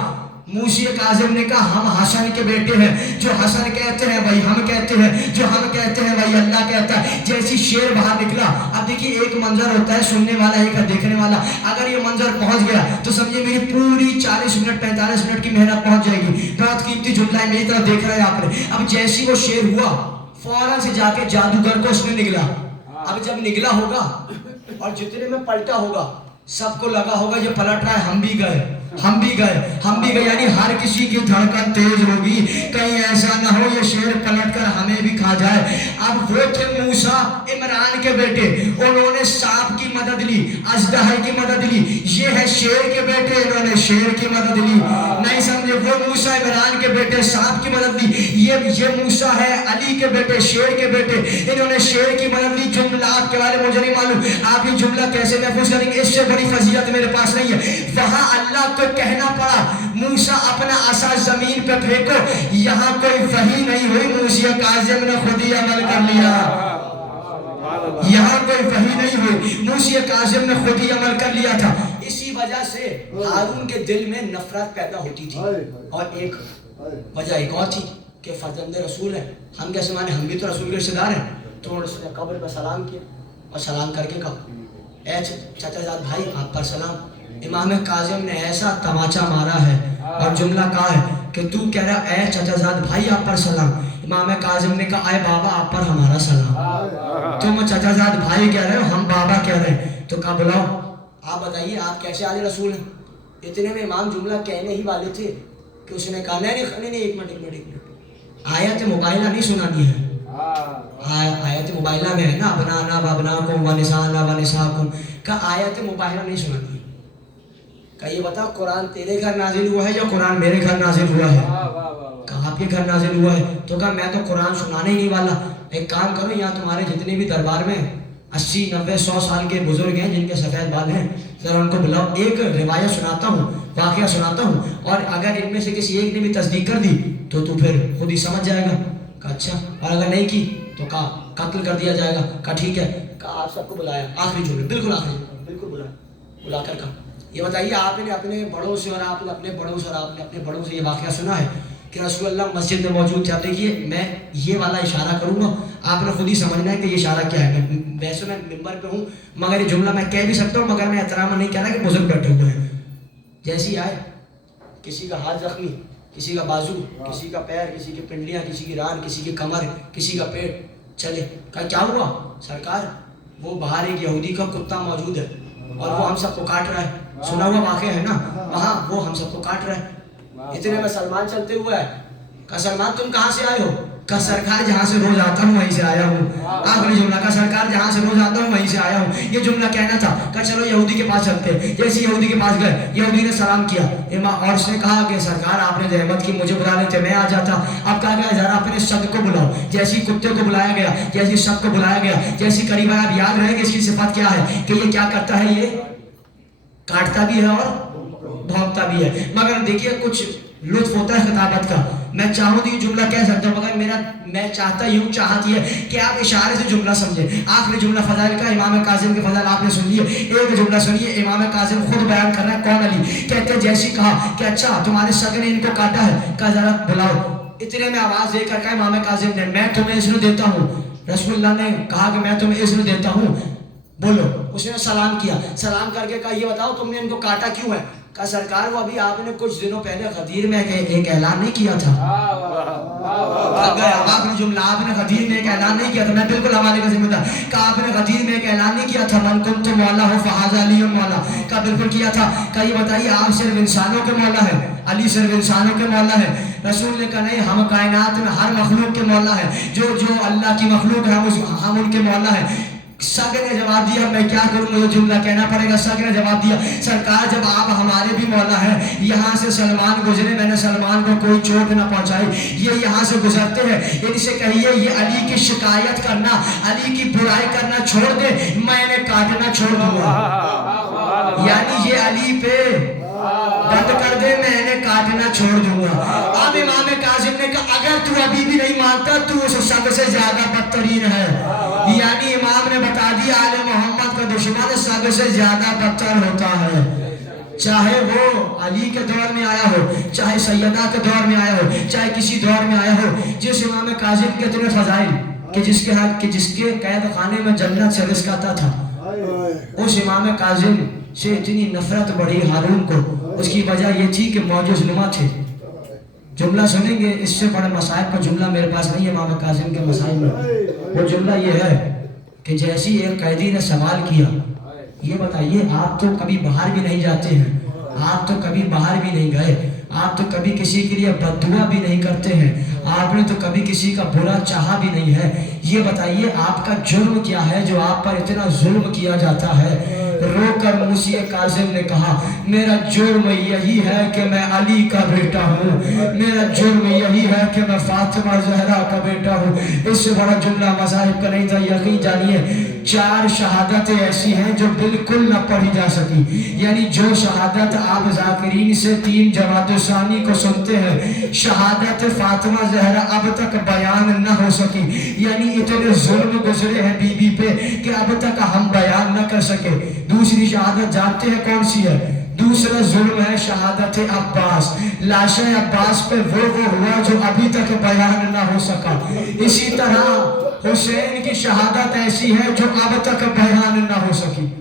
मूसी काजिम ने कहा हम हसन के बेटे हैं, जो हसन कहते हैं वही हम कहते हैं, जो हम कहते हैं वही अल्लाह कहता है। जैसी शेर बाहर निकला, अब देखिए एक मंजर होता है सुनने वाला, एक है देखने वाला। अगर ये मंजर पहुंच गया तो समझिए मेरी पूरी 40 मिनट 45 मिनट की मेहनत पहुंच जाएगी। बहुत कीमती जुमला है, मेरी तरफ देख रहे हैं आपने। अब जैसी वो शेर हुआ, फौरन से जाके जादूगर को उसने निकला। अब जब निकला होगा और जितने में पलटा होगा, सबको लगा होगा ये पलट रहा है, हम भी गए, हम भी गए, हम भी गए, यानी हर किसी की धड़कन तेज होगी, कहीं ऐसा ना हो ये शेर पलट कर हमें भी खा जाए। अब वो थे मूसा इमरान के बेटे, उन्होंने सांप की मदद ली, अजदहा की मदद ली। ये है शेर के बेटे, इन्होंने शेर की मदद ली। नहीं समझे, वो मूसा इमरान के बेटे सांप की मदद ली, ये मूसा है अली के बेटे, शेर के बेटे, इन्होंने शेर की मदद ली। जुमला आपके बारे में मुझे नहीं मालूम, आप ये जुमला कैसे महफूज करेंगे, इससे बड़ी फजीलत मेरे पास नहीं है। वहां अल्लाह को कहना पड़ा मूसा अपना आसा जमीन पे फेंको, यहाँ कोई वही नहीं हुई, मूसा काजिम ने खुद ही अमल कर लिया। यहाँ कोई वही नहीं हुई, मूसा काजिम ने खुद ही अमल कर लिया था। इसी वजह से हारून के दिल में नफरत पैदा होती थी। और एक वजह एक और थी कि फर्जंद रसूल है, हम कैसे माने, हम भी तो रसूल के रिश्तेदार हैं। तो उसने कब्र पर सलाम किया और सलाम करके कहा ए चाचाजाद भाई आप पर सलाम। इमाम काजिम ने ऐसा तमाचा मारा है और जुमला कहा है कि तू कह रहा ए चाचाजाद भाई आप पर सलाम। इमाम काजिम ने कहा आए बाबा आप पर हमारा सलाम। तुम चाचाजाद भाई कह रहे हो, हम बाबा कह रहे हैं। तो कहा बुलाओ, आप बताइए आप कैसे आले रसूल हैं। इतने में इमाम जुमला कहने ही वाले थे कि उसने कहा नहीं एक मिनट, आयत मुबाइला नहीं सुनानी है, आयत मुबाइला में है ना, अपना वबनाकुम वनिसाना वनिसाकुम का आयत मुबाइला नहीं सुनानी है। का ये बता कुरान तेरे घर नाजिल हुआ है या कुरान मेरे घर नाजिल हुआ है? कहा आपके घर नाजिल हुआ है। तो कहा मैं तो कुरान सुनाने ही नहीं वाला। एक काम करो, यहाँ तुम्हारे जितने भी दरबार में 80 90 100 साल के बुजुर्ग हैं जिनके सफ़ेद बाल हैं, जरा उनको बुलाओ, एक रिवायत सुनाता हूँ, वाक़या सुनाता हूँ, और अगर इनमें से किसी एक ने भी तस्दीक कर दी तो तू फिर खुद ही समझ जाएगा। कहा अच्छा, और अगर नहीं की तो कहा कत्ल कर दिया जाएगा। कहा ठीक है। कहा आप सबको बुलाया, आखिरी जुमले, बिल्कुल आखिरी, बिल्कुल बुलाकर कहा ये बताइए आपने अपने बड़ों से और आपने अपने बड़ों से और आपने अपने बड़ों से ये वाक़या सुना है कि रसूलुल्लाह मस्जिद में मौजूद थे। अब देखिए मैं ये वाला इशारा करूँगा, आपने खुद ही समझना है कि ये इशारा क्या है। वैसे मैं मिंबर पे हूँ मगर ये जुमला मैं कह भी सकता हूँ, मगर मैं एहतराम नहीं कह रहा कि बुजुर्ग बैठे हुए हैं। जैसे ही आए, किसी का हाथ जख्मी, किसी का बाजू, किसी का पैर, किसी की पिंडलियाँ, किसी की रान, किसी की कमर, किसी का पेट, चले। कहा क्या हुआ सरकार? वो बाहर एक यहूदी का कुत्ता मौजूद है और वो हम सबको काट रहा है। सुना हुआ वाक़या है ना, वहाँ वो हम सबको काट रहा है। इतने में सलमान चलते हुए आए। कहा सलमान तुम कहाँ से आए हो? कहा सरकार जहाँ से रोज आता हूँ वहीं से आया हूँ। आखिरी जुमला का सरकार जहाँ से रोज आता हूँ वहीं से आया हूँ, ये जुमला कहना था। कहा चलो यहूदी के पास चलते हैं। जैसे यहूदी के पास गए, यहूदी ने सलाम किया और उसने कहा कि सरकार आपने रहमत की, मुझे बुला लेते मैं आ जाता। अब कहा गया जरा अपने शक को बुलाओ। जैसी कुत्ते को बुलाया गया, जैसी शक को बुलाया गया, जैसी करीब आया। अब याद रहेगा इसकी सिफत क्या है कि ये क्या करता है, ये काटता भी है और भौंकता भी है। मगर देखिए कुछ लुत्फ होता है खिताबत का। मैं चाहूँ तो ये जुमला कह सकता हूँ, मगर मैं चाहता यूँ चाहती है कि आप इशारे से जुमला समझें। आखिरी जुमला फजाइल का, इमाम काजिम के फजाइल आपने सुन लिए। एक जुमला सुनिए, इमाम काजिम खुद बयान कर रहा है। कौन अली? कहते जैसी कहा कि अच्छा तुम्हारे शक ने इनको काटा है, कहा जरा बुलाओ। इतने में आवाज़ देकर कहा इमाम काजिम ने मैं तुम्हें इज़्न देता हूँ। रसूलुल्लाह ने कहा कि मैं तुम्हें इज़्न देता हूँ, बोलो। उसने सलाम किया, सलाम करके कहा ये बताओ तुमने इनको काटा क्यों है? कहा सरकार वो अभी आपने कुछ दिनों पहले गदीर में एक ऐलान नहीं किया था। आपने जुमला आपने गदीर में एक ऐलान नहीं किया था, मैं बिल्कुल हमारे का जिम्मेदार। कहा आपने गदीर में एक ऐलान नहीं किया था, मन कुंतु मौला हो फहाज़ा अली मौला। कहा बिल्कुल किया था। कहा ये बताइए आप सिर्फ इंसानों के मौला है? अली सिर्फ इंसानों के मौला है? रसूल ने कहा नहीं, हम कायनात में हर मखलूक के मौला है। जो जो अल्लाह की मखलूक है हम उनके मौला है। सागर ने जवाब दिया मैं क्या करूं, मुझे जुमला कहना पड़ेगा। सागर ने जवाब दिया सरकार जब आप हमारे भी मौला हैं, यहाँ से सलमान गुजरे, मैंने सलमान को कोई चोट ना पहुंचाई, ये यहाँ से गुजरते हैं, इनसे कहिए ये अली की शिकायत करना, अली की बुराई करना छोड़ दे, मैं इन्हें काटना छोड़ दूंगा। यानी ये अली पे बंद कर दे, मैं इन्हें काटना छोड़ दूंगा। अब इमाम कासिम ने कहा अगर तू अभी भी नहीं मानता तू उस सबसे ज्यादा बदतरीन है। यानी इमाम ने बता दिया आले मोहम्मद का दुश्मन सबसे ज्यादा बदतर होता है, चाहे वो अली के दौर में आया हो, चाहे सैयदा के दौर में आया हो, चाहे किसी दौर में आया हो। जिस इमाम कासिम के इतने फजाइल कि जिसके कैद खाने में जन्नत से रिज़्क़ आता था, उस इमाम कासिम से इतनी नफरत बढ़ी हारून को, उसकी वजह ये थी कि मौजूज़नुमा थे। जुमला सुनेंगे, इससे बड़ा मसाइब का जुमला मेरे पास नहीं है इमाम कासिम के मसाइब में। वो जुमला ये है कि जैसी एक कैदी ने सवाल किया, ये बताइए आप तो कभी बाहर भी नहीं जाते हैं, आप तो कभी बाहर भी नहीं गए, आप तो कभी किसी के लिए बद्दुआ भी नहीं करते हैं, आपने तो कभी किसी का बुरा चाहा भी नहीं है, ये बताइए आपका जुर्म क्या है जो आप पर इतना जुल्म किया जाता है। रोकर मूसी कासिम ने कहा मेरा जुर्म यही है कि मैं अली का बेटा हूँ, मेरा जुर्म यही है कि मैं फातिमा ज़हरा का बेटा हूँ। इससे बड़ा जुमला मज़ाहिब का नहीं था। यकीन जानिए 4 शहादतें ऐसी हैं जो बिल्कुल न पढ़ी जा सकी। यानी जो शहादत आप ज़ाकिरीन से 3 जवादुसानी को सुनते हैं, शहादत फातिमा ज़हरा अब तक बयान न हो सकी। यानी इतने जुल्म गुजरे हैं बीबी पे कि अब तक हम बयान न कर सके। दूसरी शहादत जानते हैं कौन सी है? दूसरा जुल्म है शहादत अब्बास, लाशे अब्बास पे वो हुआ जो अभी तक बयान ना हो सका। इसी तरह हुसैन की शहादत ऐसी है जो अब तक बयान ना हो सकी।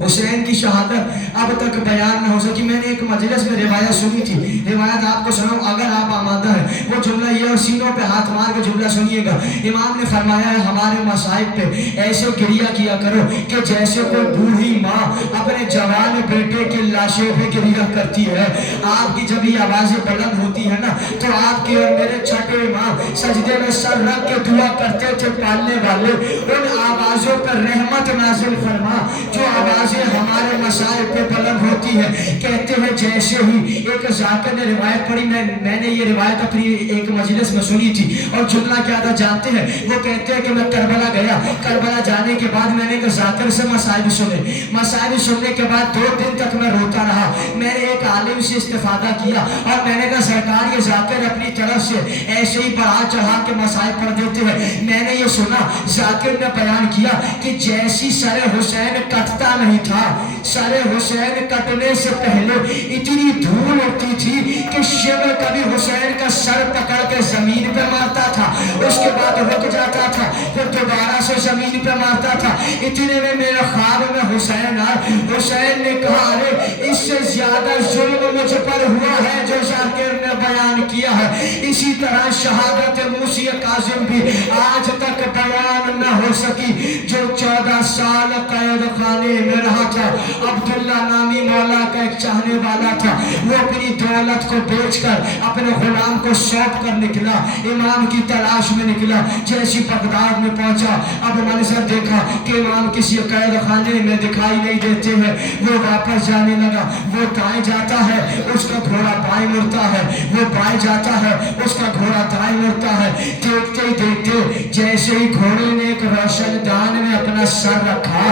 हुसैन की शहादत अब तक बयान न हो सकी। मैंने एक मजलिस में रिवायत सुनी थी, रिवायत आपको सुनाऊं अगर आप आमादा हैं। वो जुमला ये, और सीनों पे हाथ मार के जुमला सुनिएगा। इमाम ने फरमाया है हमारे मसाइब पे ऐसे गिरिया किया करो कि जैसे कोई बूढ़ी माँ अपने जवान बेटे के लाशे पे गिरिया करती है। आपकी जब ये आवाज़ें बुलंद होती है ना, तो आपकी और मेरे छठे इमाम सजदे में सर रख के दुआ करते थे पालने वाले, उन आवाज़ों पर रहमत नाज़िल फरमा जो आवाज़ हमारे मसाइब पे बुलंद होती है। कहते हैं जैसे ही एक जाकिर ने रिवायत पढ़ी, मैंने ये रिवायत अपनी एक मजलिस में सुनी थी, और जुमला क्या था जानते हैं? वो कहते हैं कि मैं करबला गया, करबला जाने के बाद मैंने एक जाकिर से मसाइब सुने, मसाइब सुनने के बाद 2 दिन तक मैं रोता रहा। मैंने एक आलिम से इस्तिफादा किया और मैंने कहा सरकार ये जाकिर अपनी तरफ से ऐसे ही बढ़ा चढ़ा के मसाइब पढ़ देते हैं। मैंने ये सुना जाकिर ने बयान किया कि जैसी सरे हुसैन कटता नहीं था, सरे हुसैन कटने से पहले इतनी धूल उठती थी कि शिव कभी हुसैन का सर पकड़ के जमीन पे मारता था, उसके बाद रुक जाता था, फिर दोबारा से जमीन पे मारता था। इतने में मेरे ख्वाब में हुसैन आए। हुसैन ने कहा अरे इससे ज्यादा जुल्म मुझ पर हुआ है जो जाकिर ने बयान किया है। इसी तरह शहादत मूसी कासिम भी आज तक बयान न हो सकी, जो 14 साल कैद खाने में रहा था। अब्दुल्ला नामी मौला का एक चाहने वाला था, वो अपनी दौलत को बेचकर अपने गुलाम को सौंप कर निकला, इमाम की तलाश में निकला। जैसी बगदाद में पहुंचा, अब मंजर देखा कि इमाम किसी कैद खाने में दिखाई नहीं देते हैं। वो वापस जाने लगा, वो दाएं जाता है, उसका घोड़ा बाएं मुड़ता है, वो बाएं जाता है, उसका घोड़ा दाएं मुड़ता है। देखते ही देखते जैसे ही घोड़े ने एक रोशनदान में अपना सर रखा,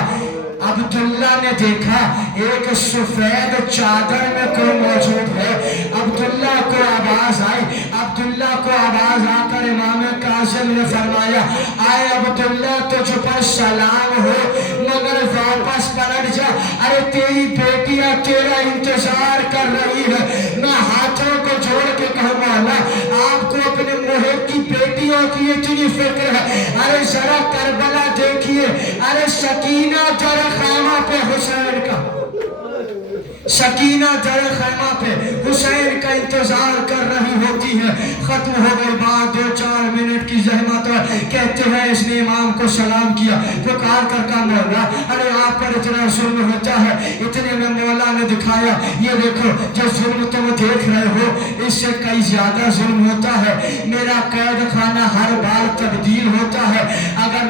अब्दुल्ला ने देखा एक सफेद चादर में कोई मौजूद है। अब्दुल्ला को आवाज आई, अब्दुल्ला को आवाज आकर इमाम कासिम ने फरमाया आए अब्दुल्ला तुझ पर सलाम हो, मगर वापस पलट जा, अरे तेरी बेटियां तेरा इंतजार कर रही है। मैं हाथों को जोड़ के कहूँ मौला आपको अपने मोहर की बेटियों की इतनी फिक्र है, अरे जरा करबला देखिए, अरे सकीना खामा पे हुसैन का सकीना दर खैमा पे हुसैन का इंतजार कर रही होती है। खत्म हो गई बात, 2-4 मिनट की जहमत। कहते हैं इसने इमाम को सलाम किया, पुकार कर कहा मौला अरे आप पर इतना जुल्म होता है। इतने में मौला ने दिखाया, ये देखो जो जुल्म तुम देख रहे हो इससे कई ज्यादा जुल्म होता है। मेरा कैद खाना हर बार तब्दील होता है। अगर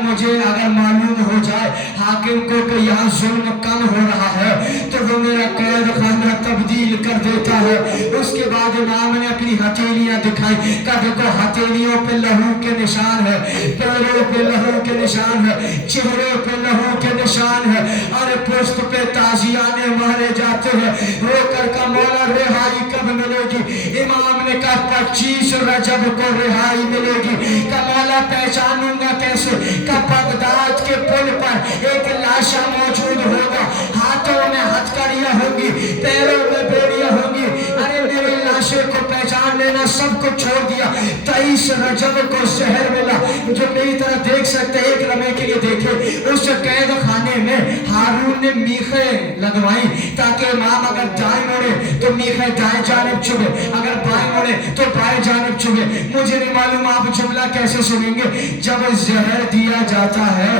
मालूम हो जाए हाकिम को कि यहाँ जुल्म कम हो रहा है तो वो मेरा कैद खाना तब्दील कर देता है। उसके बाद इमाम ने अपनी हथेलियां दिखाई, कहा देखो हथेलियों पे लहू के निशान है, पैरों पे लहू के निशान है, चेहरे पे लहू के निशान है, और पुष्ट पे ताजियाने मारे जाते हैं। रोकर का मौला रिहाई कब मिलेगी? इमाम ने कहा 25 रजब को रिहाई मिलेगी। का मौला पहचानूंगा कैसे? का बगदाद के पुल पर एक लाशा मौजूद होगा, हाथों में हथकड़ियां होंगी, पैरों में बेड़ियां होंगी। अरे मेरे लाशे को पहचान लेना, सब कुछ छोड़ दिया। 23 रजब को शहर मिला, जो मेरी तरह देख सकते एक लम्हे के लिए देखे। उस कैद खाने में हारून ने मीखें लगवाई ताकि इमाम अगर दाएं मुड़े तो मीखें दाएं जानिब चुभे, अगर बाएं मुड़े तो बाएं जानिब चुभे। मुझे नहीं मालूम आप जुमला कैसे सुनेंगे। जब जहर दिया जाता है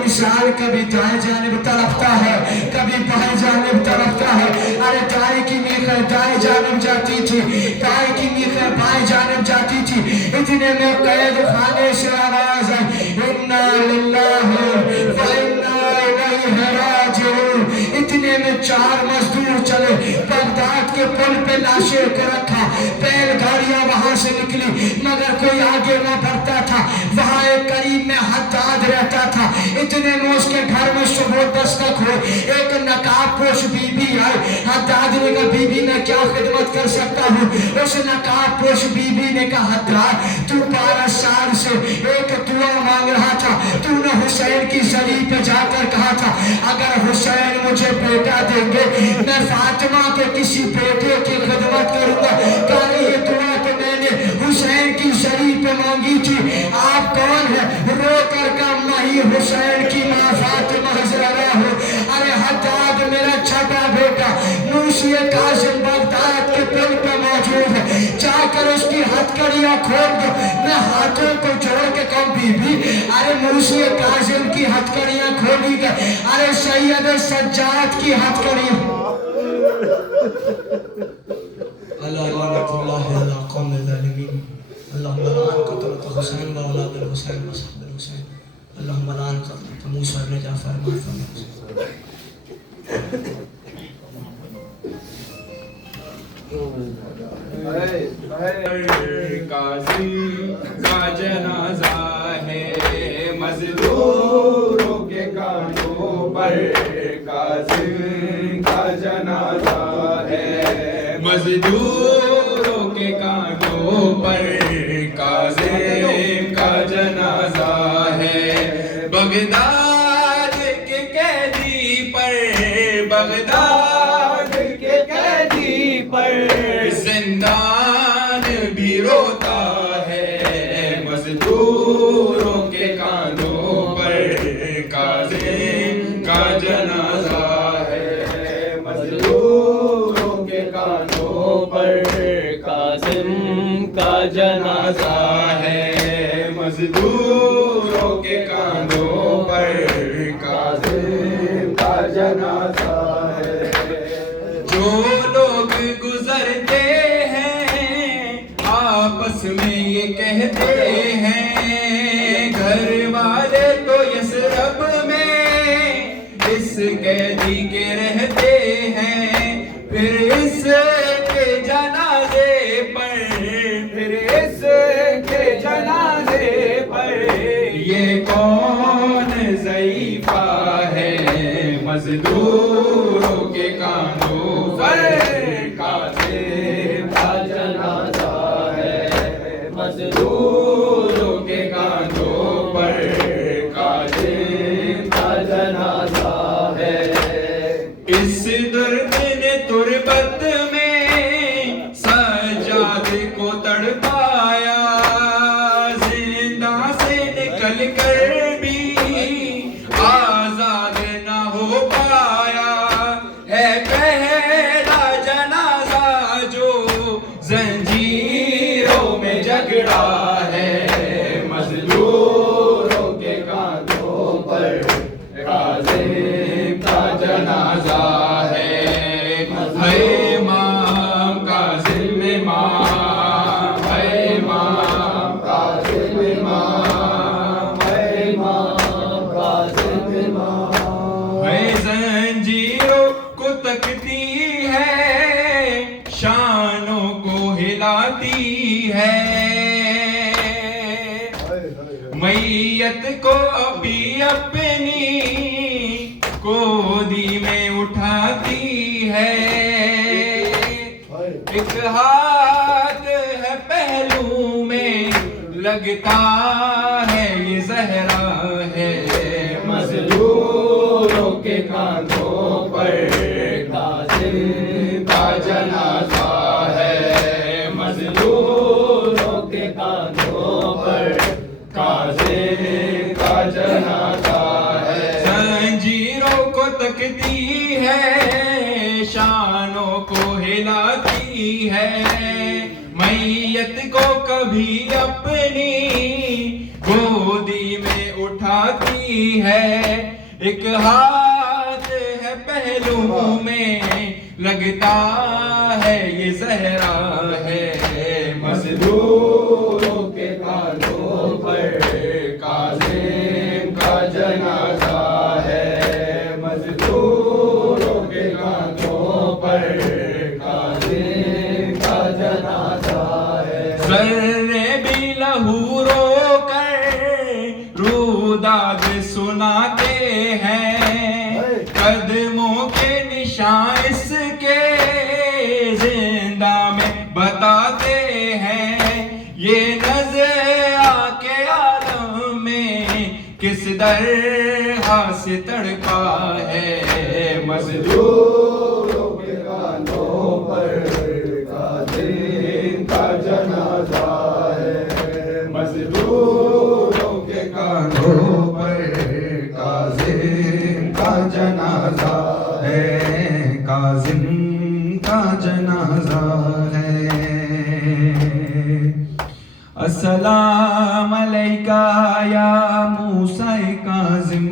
इंसान कभी दाएं जानिब तड़पता है, कभी बाएं जानिब तड़पता है। अरे दाएं की मीखें दाएं जानिब जाती थी, बाएं की मीखें बाएं जानिब जाती थी। इतने में कैद खाने से आवाज आई, इन्ना लिल्लाहि व इन्ना इलैहि राजिऊन। इतने में 4 मजदूर चले, बगदाद के पुल पे लाशें को रखा, बैलगाड़ियां वहां से निकली, मगर कोई आगे न बढ़ता था। वहां एक करीब में हद्दाद रहता था। इतने में उसके घर में सुबह दस्तक हो, एक नकाबपोश बीबी आई। हद्दाद ने कहा बीबी मैं क्या खिदमत कर सकता हूँ? उस नकाबपोश बीबी ने कहा हद्दाद तू 12 साल से एक दुआ मांग रहा था, तूने हुसैन की जरी पे जाकर कहा था अगर हुसैन मुझे बेटा देंगे मैं फातिमा के किसी बेटे की खिदमत करूंगा। कहा ये दुआ तो मैंने हुसैन की जरी पे मांगी थी। आप कौन है? रो कर का मैं हुसैन की माँ फातिमा ज़हरा हूँ। अरे हद्दाद मेरा छोटा बेटा मूसी कासिम बगदाद के पुल पे मौजूद है, जाकर उसकी हथकड़ियां खोल दो। मैं हाथों को जोड़ के कहूँ बीबी अरे मूसी कासिम की हथकड़ियां खोली गई, अरे सैयद सज्जाद की हथकड़ियां। अल्लाह कासिम का जनाजा है मजदूरों के कांधों पर, कासिम का जनाजा है मजदूरों के कांधों पर, कासिम का जनाजा है बगदाद के कैदी पर, बगदाद के कैदी पर जिंदान भी रोता है मजदूरों के कांधों पर, कासिम का जनाजा है मजदूरों के कांधों पर, कासिम का जनाजा है मजदूरों के कांधों पर, कासिम का जनाजा है। जो लोग गुजरते हैं आपस में ये कहते हैं घर वाले तो यसरब में इस कैदी के रहते हैं, फिर इसके जनाजे पर, फिर इसके जनाजे पर ये कौन ज़ईफ़ा है मजदूरों के कानों पर, कासिम का जनाजा है मजदूरों के कानों पर, कासिम का जनाजा है। इस दर्द ने तुरबत में सज्जाद को तड़पाया, जिंदा से निकल कर भी आजाद ना हो पाया, है पहला जनाजा है इमाम कासिम इमाम है इमाम कासिम इमाम है इमाम कासिम इमाम है जंजीरों को तकती है शानों को हिलाती है मैयत को अभी अपनी गोदी में उठाती है एक हाथ है पहलू में लगता है ये ज़हरा है मज़लूमों के कांधों पर कासिम का जनाजा है मज़लूमों के कांधों पर कासिम का जनाजा है जंजीरों को तकती है शानों को हिलाती है मैयत को कभी अपनी गोदी में उठाती है एक हाथ है पहलू में लगता है ये ज़हरा है मज़लूमों के कांधों पर कासिम का जनाजा है मज़लूमों के कांधों पर कासिम का जनाजा है ज़र्रे भी लहू रो कर रूदाद सुनाते हैं कदमों के निशान इसके जिंदा में बताते हैं ये नज़र आके आलम में किस दरगाह से तड़पा है मज़लूमों के कांधों पर कासिम का जनाजा है मज़लूमों के कांधों पर कासिम का जनाजा है कासिम का जनाजा है अस्सलाम अलैका या मूसा काज़िम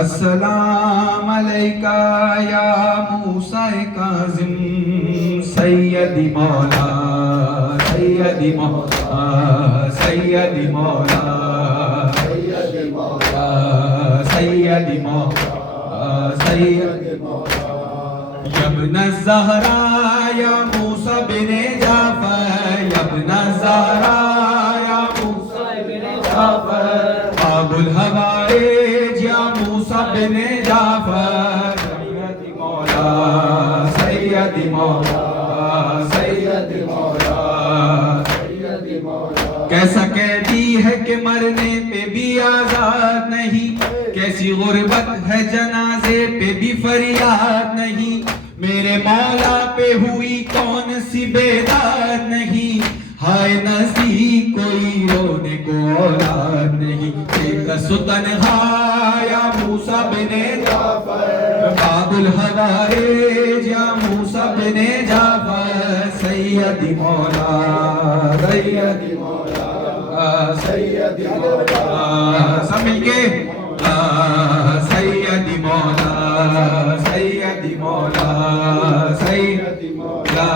अस्सलाम अलैका या मूसा काज़िम सैयदी मौला सैयदी मौला सैयदी मौला सैयदी मौला सैयदी मौला सैयदी मौला यब्न ज़हरा या मूसा बिन जाफर यब्न ज़हरा या मूसा बिन जाफर अबुल हवाइज या मूसा बिन जाफर सैयदी मौला सैयदी मौला सैयदी मौला सैयदी मौला कैसा कहती है कि मरने पे भी आजाद नहीं कैसी गुर्बत है जनाजे पे भी फरियाद नहीं मेरे मौला पे हुई कौन सी बेदाद नहीं हाय नज़दीक कोई रोने को औलाद नहीं एक सुतन या मूसा बिन जाफर बाबुल हवाइज या मूसा बिन जाफर सैयदी मौला सैयदी मौला सैयदी मौला सब मिलके सैयदी मौला सैयदी मौला सैयदी मौला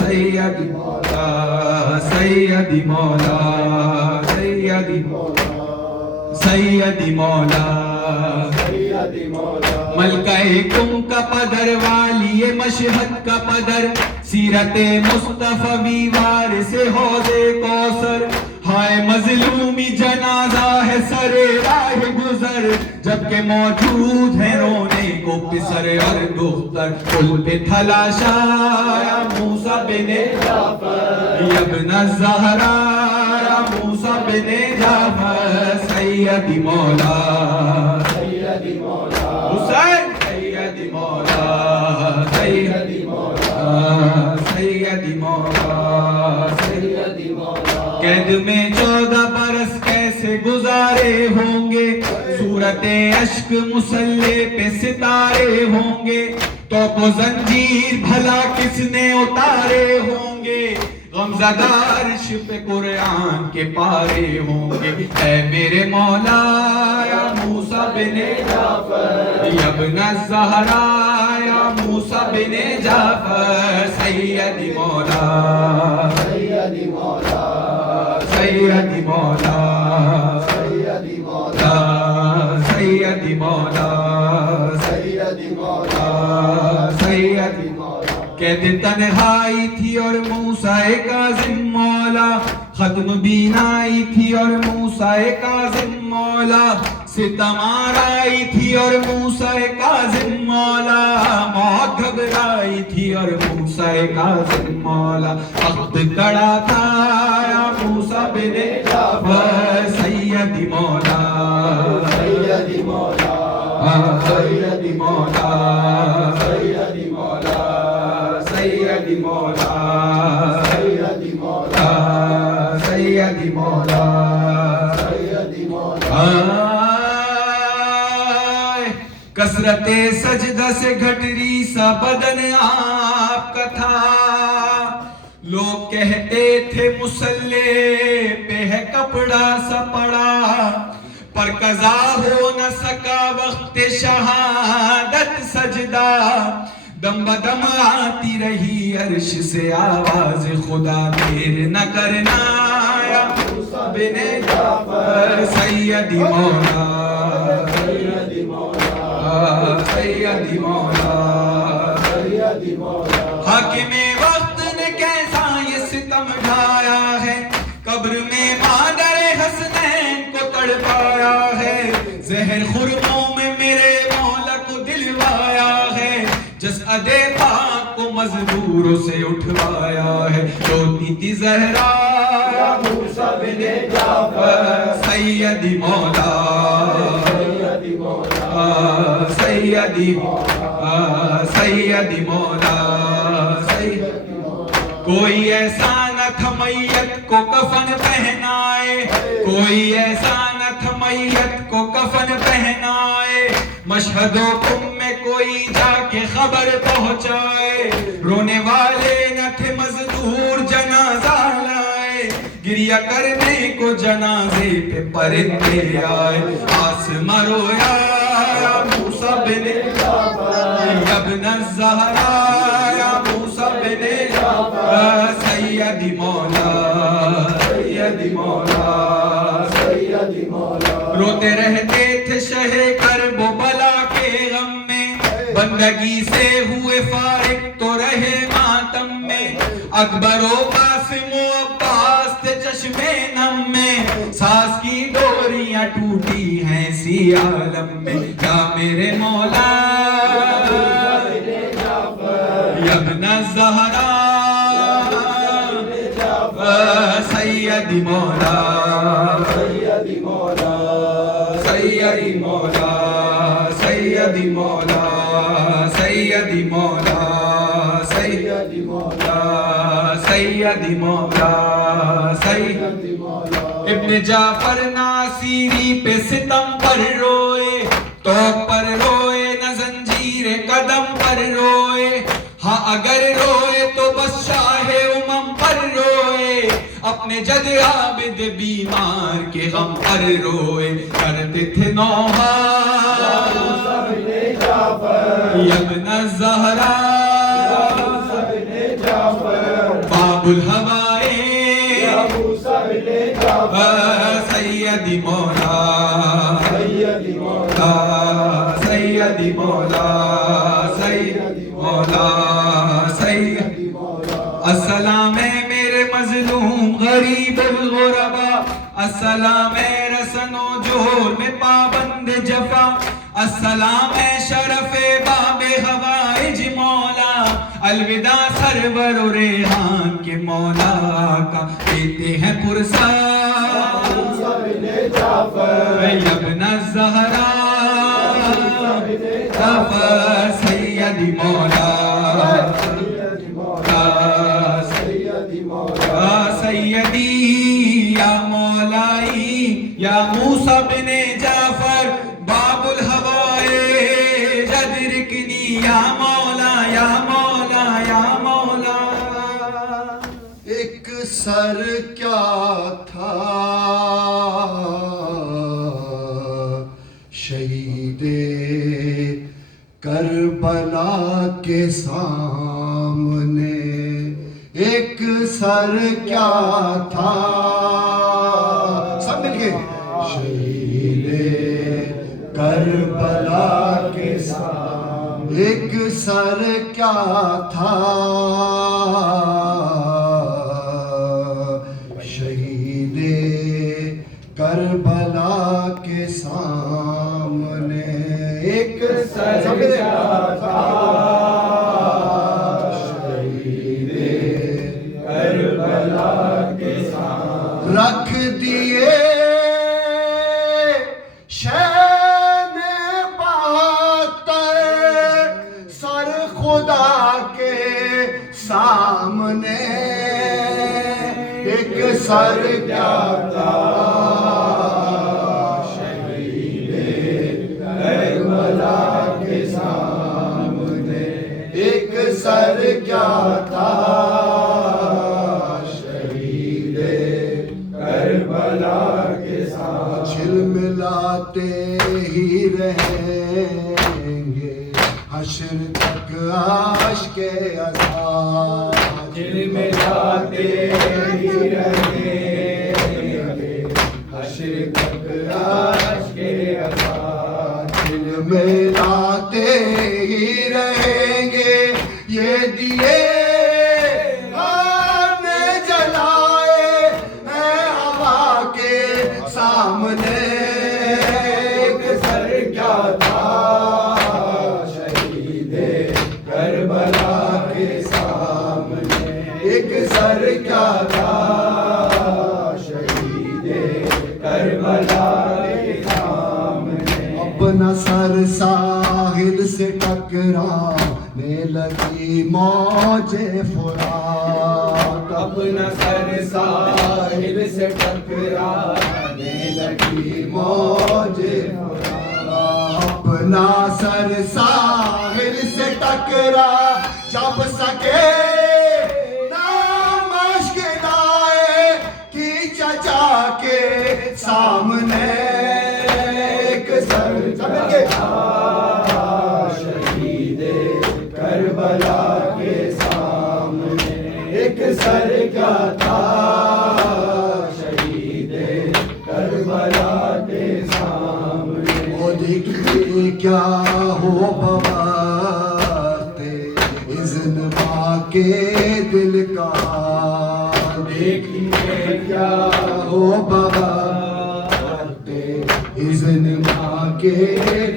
सैयदी मौला सैयदी मौला सैयदी मौला सैयदी मौला सैयदी मौला मलकाए कुम का पदर वाली ये मशहद का पदर सीरते मुस्तफवी वारिस हौज़े कौसर हाय मजलूमी जनाजा है सरे राह गुजर जबकि मौजूद है रोने को पिसर और दुख्तर पुल पे थलाशा या मूसा बिन जाफर यब्न ज़हरा या मूसा बिन जाफर सैयदी मौला सैयदी मौला हुसैन सैयदी मौला सैयदी मौला सैयदी मौला सैयदी मौला कैद में 14 बरस कैसे गुजारे होंगे सूरते अश्क मुसल्ले पे सितारे होंगे तो जंजीर भला किसने उतारे होंगे گے غمزدہ عرش پہ قرآن کے پارے ہوں گے اے میرے مولا یا موسیٰ بن جعفر یا ابن الزہرا یا موسیٰ بن جعفر سیدی مولا سیدی مولا سیدی مولا سیدی مولا سیدی مولا سیدی مولا سیدی مولا قید تنہائی تھی اور موسیٰ کاظم مولا ختم بینائی تھی اور موسیٰ کاظم مولا ستم آرائی تھی اور موسیٰ کاظم مولا موت گھبرائی تھی اور موسیٰ کاظم مولا وقت کڑا تھا یا موسیٰ بن جعفر سیدی مولا سیدی مولا سیدی مولا سیدی مولا سیدی مولا سیدی مولا سیدی مولا سیدی مولا کثرت سجدہ سے گھٹری سا بدن آپ کا تھا لوگ کہتے تھے مصلی پہ ہے کپڑا سا پڑا پر قضا ہو نہ سکا وقت شہادت سجدہ دم بدم آتی رہی عرش سے آواز خدا دیر نہ کرنا یا موسیٰ بن جعفر سیدی مولا سیدی مولا سیدی مولا سیدی مولا حاکم وقت نے کیسا یہ ستم ڈھایا ہے قبر میں مادر حسنین کو تڑپایا ہے زہر خرموں میں میرے مولا کو دلوایا ہے جسد پاک کو مزدوروں سے اٹھوایا ہے روتی تھی زہرا یا موسیٰ بن جعفر سیدی مولا سیدی مولا سیدی مولا سیدی مولا سیدی مولا کوئی ایسا نہ تھا میت کو کفن پہنائے کوئی ایسا نہ تھا میت کو کفن پہنائے مشہد و قم میں کوئی جا کے خبر پہنچائے رونے والے نہ تھے مزدور جنازہ لائے گریہ کرنے کو جنازے پہ پرندے آئے آسماں رویا یا موسیٰ بن جعفر یا ابن الزہرا یا موسیٰ بن جعفر سیدی مولا سیدی مولا سیدی مولا روتے رہتے تھے شہ کرب و بلا کے غم میں بندگی سے ہوئے فارغ تو رہے ماتم میں اکبر و قاسم و عباس تھے چشم نم میں ساس کی ڈوریاں ٹوٹی ہیں سی عالم میں یا میرے مولا یا ابن الزہرا سیدی مولا سیدی مولا سیدی مولا سیدی مولا سیدی مولا سیدی مولا سیدی مولا سیدی مولا ابن جعفر ناصری پہ ستم پر روئے توپ پر روئے نہ زنجیر قدم پر روئے ہاں اگر روئے تو بس شاہ امم پر روئے اپنے جد عابد بیمار کے غم پر روئے کرتے تھے نوحہ یا ابن الزہرا باب الہوائے سیدی مولا سیدی مولا سیدی مولا سیدی مولا سیدی مولا السلام ہے میرے مظلوم غریب الغربا السلام ہے رسن و جور میں پابند جفا السلام ہے شرف باب حوائج مولا الوداع سرور و ریحان کے مولا کا دیتے ہیں پرسا یا ابن الزہرا سیدی مولا سیدی یا مولائی یا موسیٰ بن جعفر باب الہوائے جد رکنی یا مولا یا مولا یا مولا سر کیا تھا شہید کربلا کے سامنے ایک سر کیا تھا سب مل کے شہید کربلا کے سامنے ایک سر کیا تھا شہید کربلا کے سامنے ایک سر کیا تھا شہید کربلا کے سامنے رکھ دیے شین بہتر سر خدا کے سامنے ایک سر کیا تھا شہید کربلا کے سامنے ایک سر کیا تھا شہید کربلا کے سامنے جھلملاتے ہی رہیں گے حشر تک عاشق آزاد جھلملاتے ہی رہیں گے حشر تک عاشق آزاد جھلملاتے ہی رہیں گے یہ دیے ہم نے جلائے ہیں ہوا کے سامنے ایک سر کیا تھا شہید کربلا کے سامنے ایک سر کیا تھا شہید کربلا کے سامنے اپنا سر ساحل سے ٹکرانے لگی موج فرات اپنا سر ساحل سے ٹکرانے لگی موج فرات اپنا سر ساحل سے ٹکرا جب سکے نام عشق لائے کی چچا کے سامنے ایک سر سمجھ گئے شہید کربلا کے سامنے ایک سر کیا تھا شہید کربلا کے سامنے وہ دیکھیے کیا ہو بوقت اذن ماں کے دل کا دیکھیے کیا ہو بوقت اذن ماں کے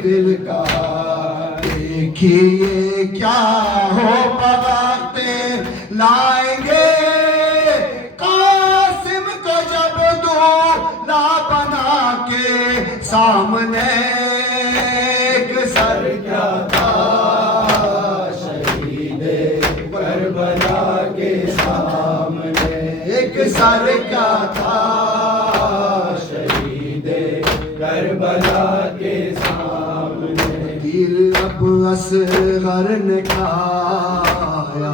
دل کا دیکھیے کیا ہو وقت لائیں گے قاسم کو جب دولا بنا کے سامنے ایک سر کیا تھا شہید کربلا کے سامنے ایک سر کیا تھا شہید کربلا کے سامنے تیر اب اصغر نے کھایا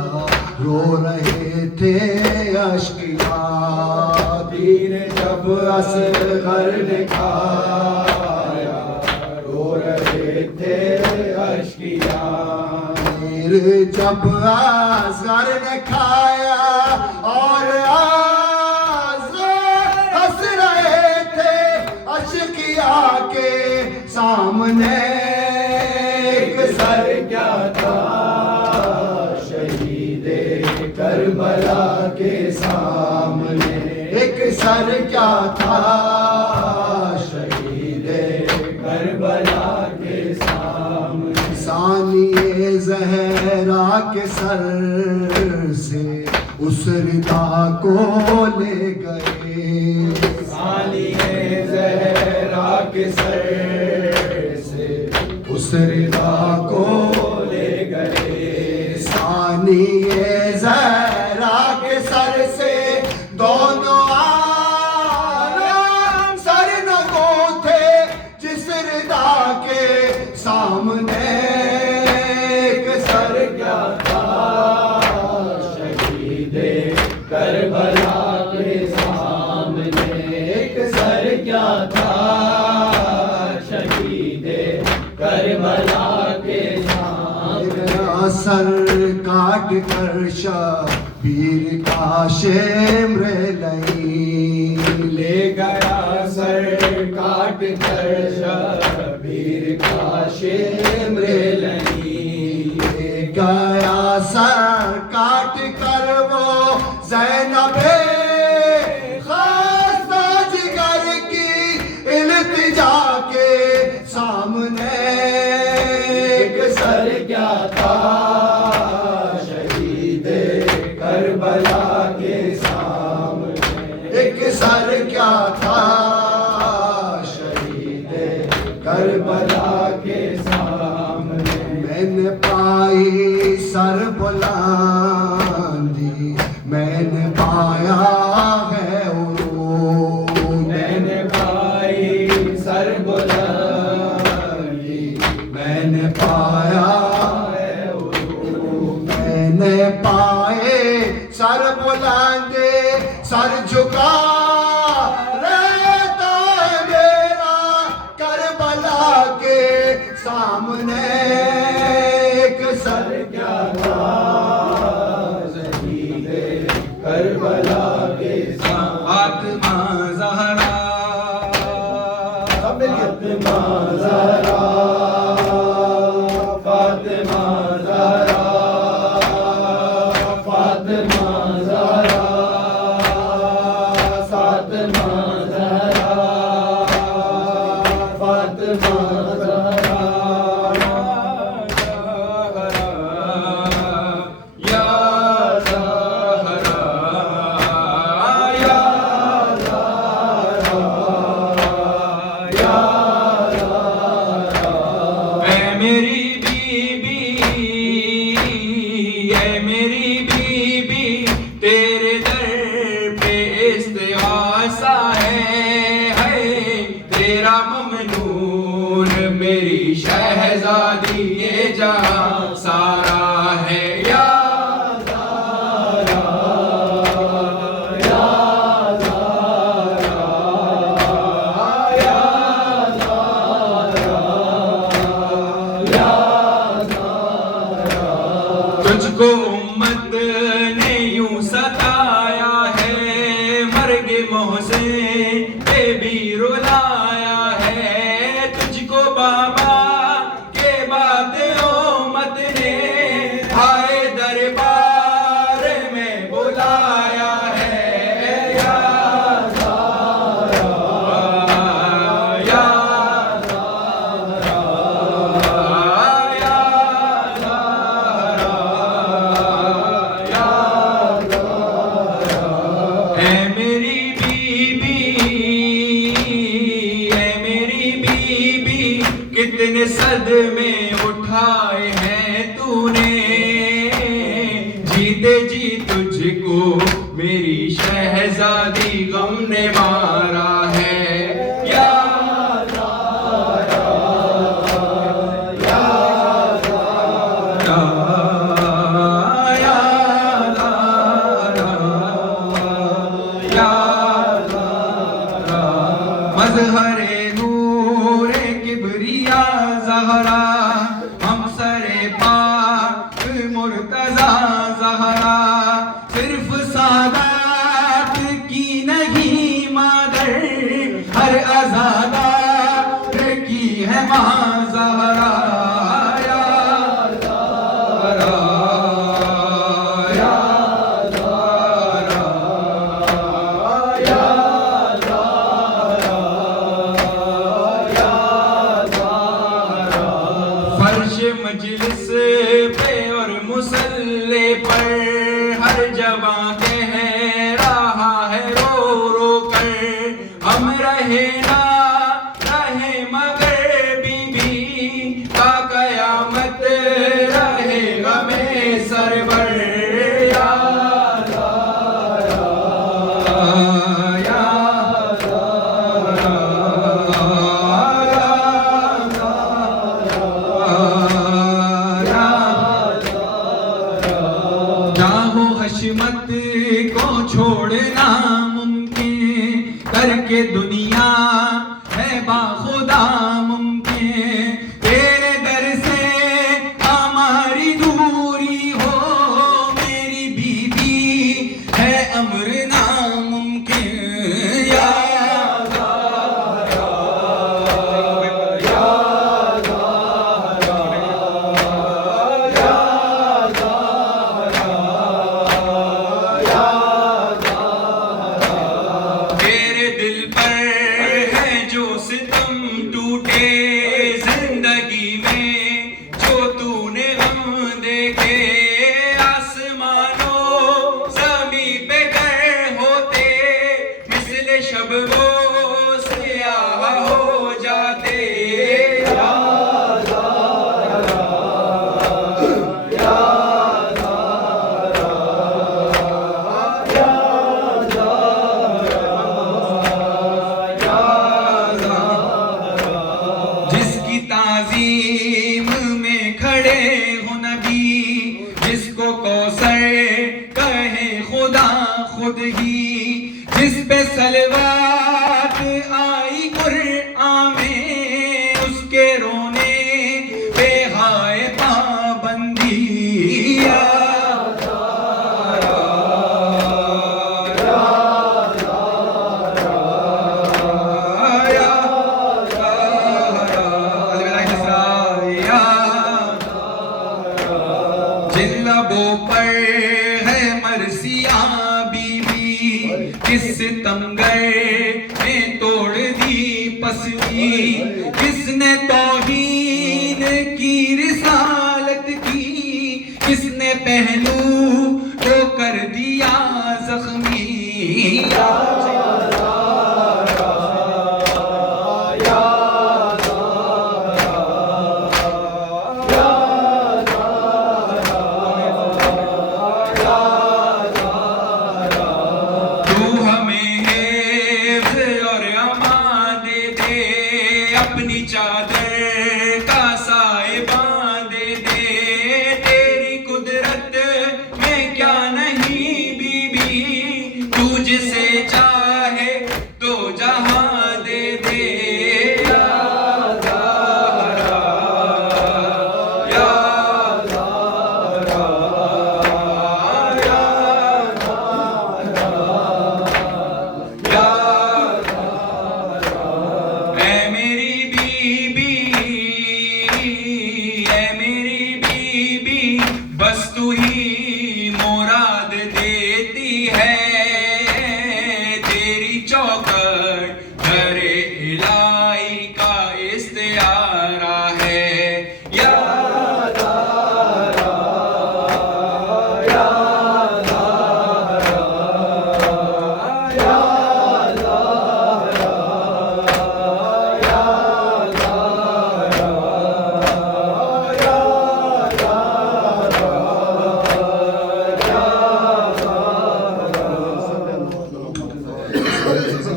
رو رہے تھے اشکیاء تیر جب اصغر نے کھایا رو رہے تھے اشکیاء تیر جب اصغر نے کھایا اور ہنس رہے تھے اشکیاء کے سامنے ایک سر کیا تھا شہید کربلا کے سامنے ایک سر کیا تھا شہید کربلا کے سامنے ثانی زہرا کے سر سے اس ردا کو لے گئے ثانی زہرا کے سر سے اس ردا کو لے گئے ثانی زہرا کے سر سے دونوں عالم سر نگو تھے جس ردا کے سامنے ایک سر کیا تھا شہید کربلا سر کاٹ کر شبیر کا شمر لئی لے گیا سر کاٹ کر شبیر کا شمر لئی لے گیا سر کاٹ کر وہ زینب خاصہ جگر کی التجا کے سامنے ایک سر کیا تھا شہید کربلا کے سامنے ایک سر کیا تھا شہید کربلا کے سامنے میں نے پائی سر بلندی میں نے پایا ہے عروج میں نے پائی سر بلندی میں نے پایا ہے عروج میں نے پائے سر بلندے سر جھکا رہتا ہے میرا کربلا کے سامنے ایک سر کیا تھا شہید کربلا کے سامنے فاطمہ زہرا فاطمہ زہرا فاطمہ زہرا فاطمہ زہرا فاطمہ زہرا فاطمہ زہرا یا زہرا یا اے میری بی بی تیرے در پہ استغاثہ ہے تیرا ممنون میری شہزادی یہ جہاں سارا ہے یا تجھ کو امت نے یوں ستایا ہے مرگ محسن پہ بھی رلایا ہے تجھ کو بابا کے بعد امت نے آئے دربار میں بلایا ہے یا زہرا یا زہرا یا اے میری بی کتنے صدمے اٹھائے ہیں تو نے جیتے جی تجھ کو میری شہزادی غم نے مارا ہے یا زہرا یا زہرا یا مظہر نور کبریا زہرا ہم سر پاک مرتضی زہرا صرف سادات کی نہیں مادر ہر آزادار کی ہے ماں زہرا یا زہرا یا زہرا یا فرش مجلس پہ اور مصلے پر ہر جوان کہہ رہا ہے رو رو کر ہم رہے نہ رہے مگر بی بی کا قیامت رہے گا میں سرور یا زہرا یا زہرا جاہو حشمت کو چھوڑنا ممکن کر کے دنیا ہے باخدا ممکن تیرے در سے ہماری دور ہو نبی جس کو کوثر کہے خدا خود ہی جس پہ صلوات آئی قرآن میں اس کے رونے پہ ہائے پابندی جن لبوں پر ہے مرثیہ بیوی کس ستمگر نے توڑ دی پسلی کس نے توہین کی رسالت کی کس نے پہلو کو کر دیا زخمی اپنی چادر کا سائبان دے دے تیری قدرت میں کیا نہیں بی بی تو جسے چاہے تو جہاں دے دے یا زہرا یا زہرا یا بس تو ہی مراد دیتی ہے تیری چوکٹ گھر الہی کا استعارہ ہے یا زہرا یا زہرا یا زہرا یا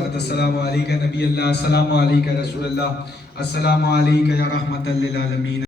السلام علیکم نبی اللہ السلام علیکم رسول اللہ السلام علیکم یا رحمت للعالمین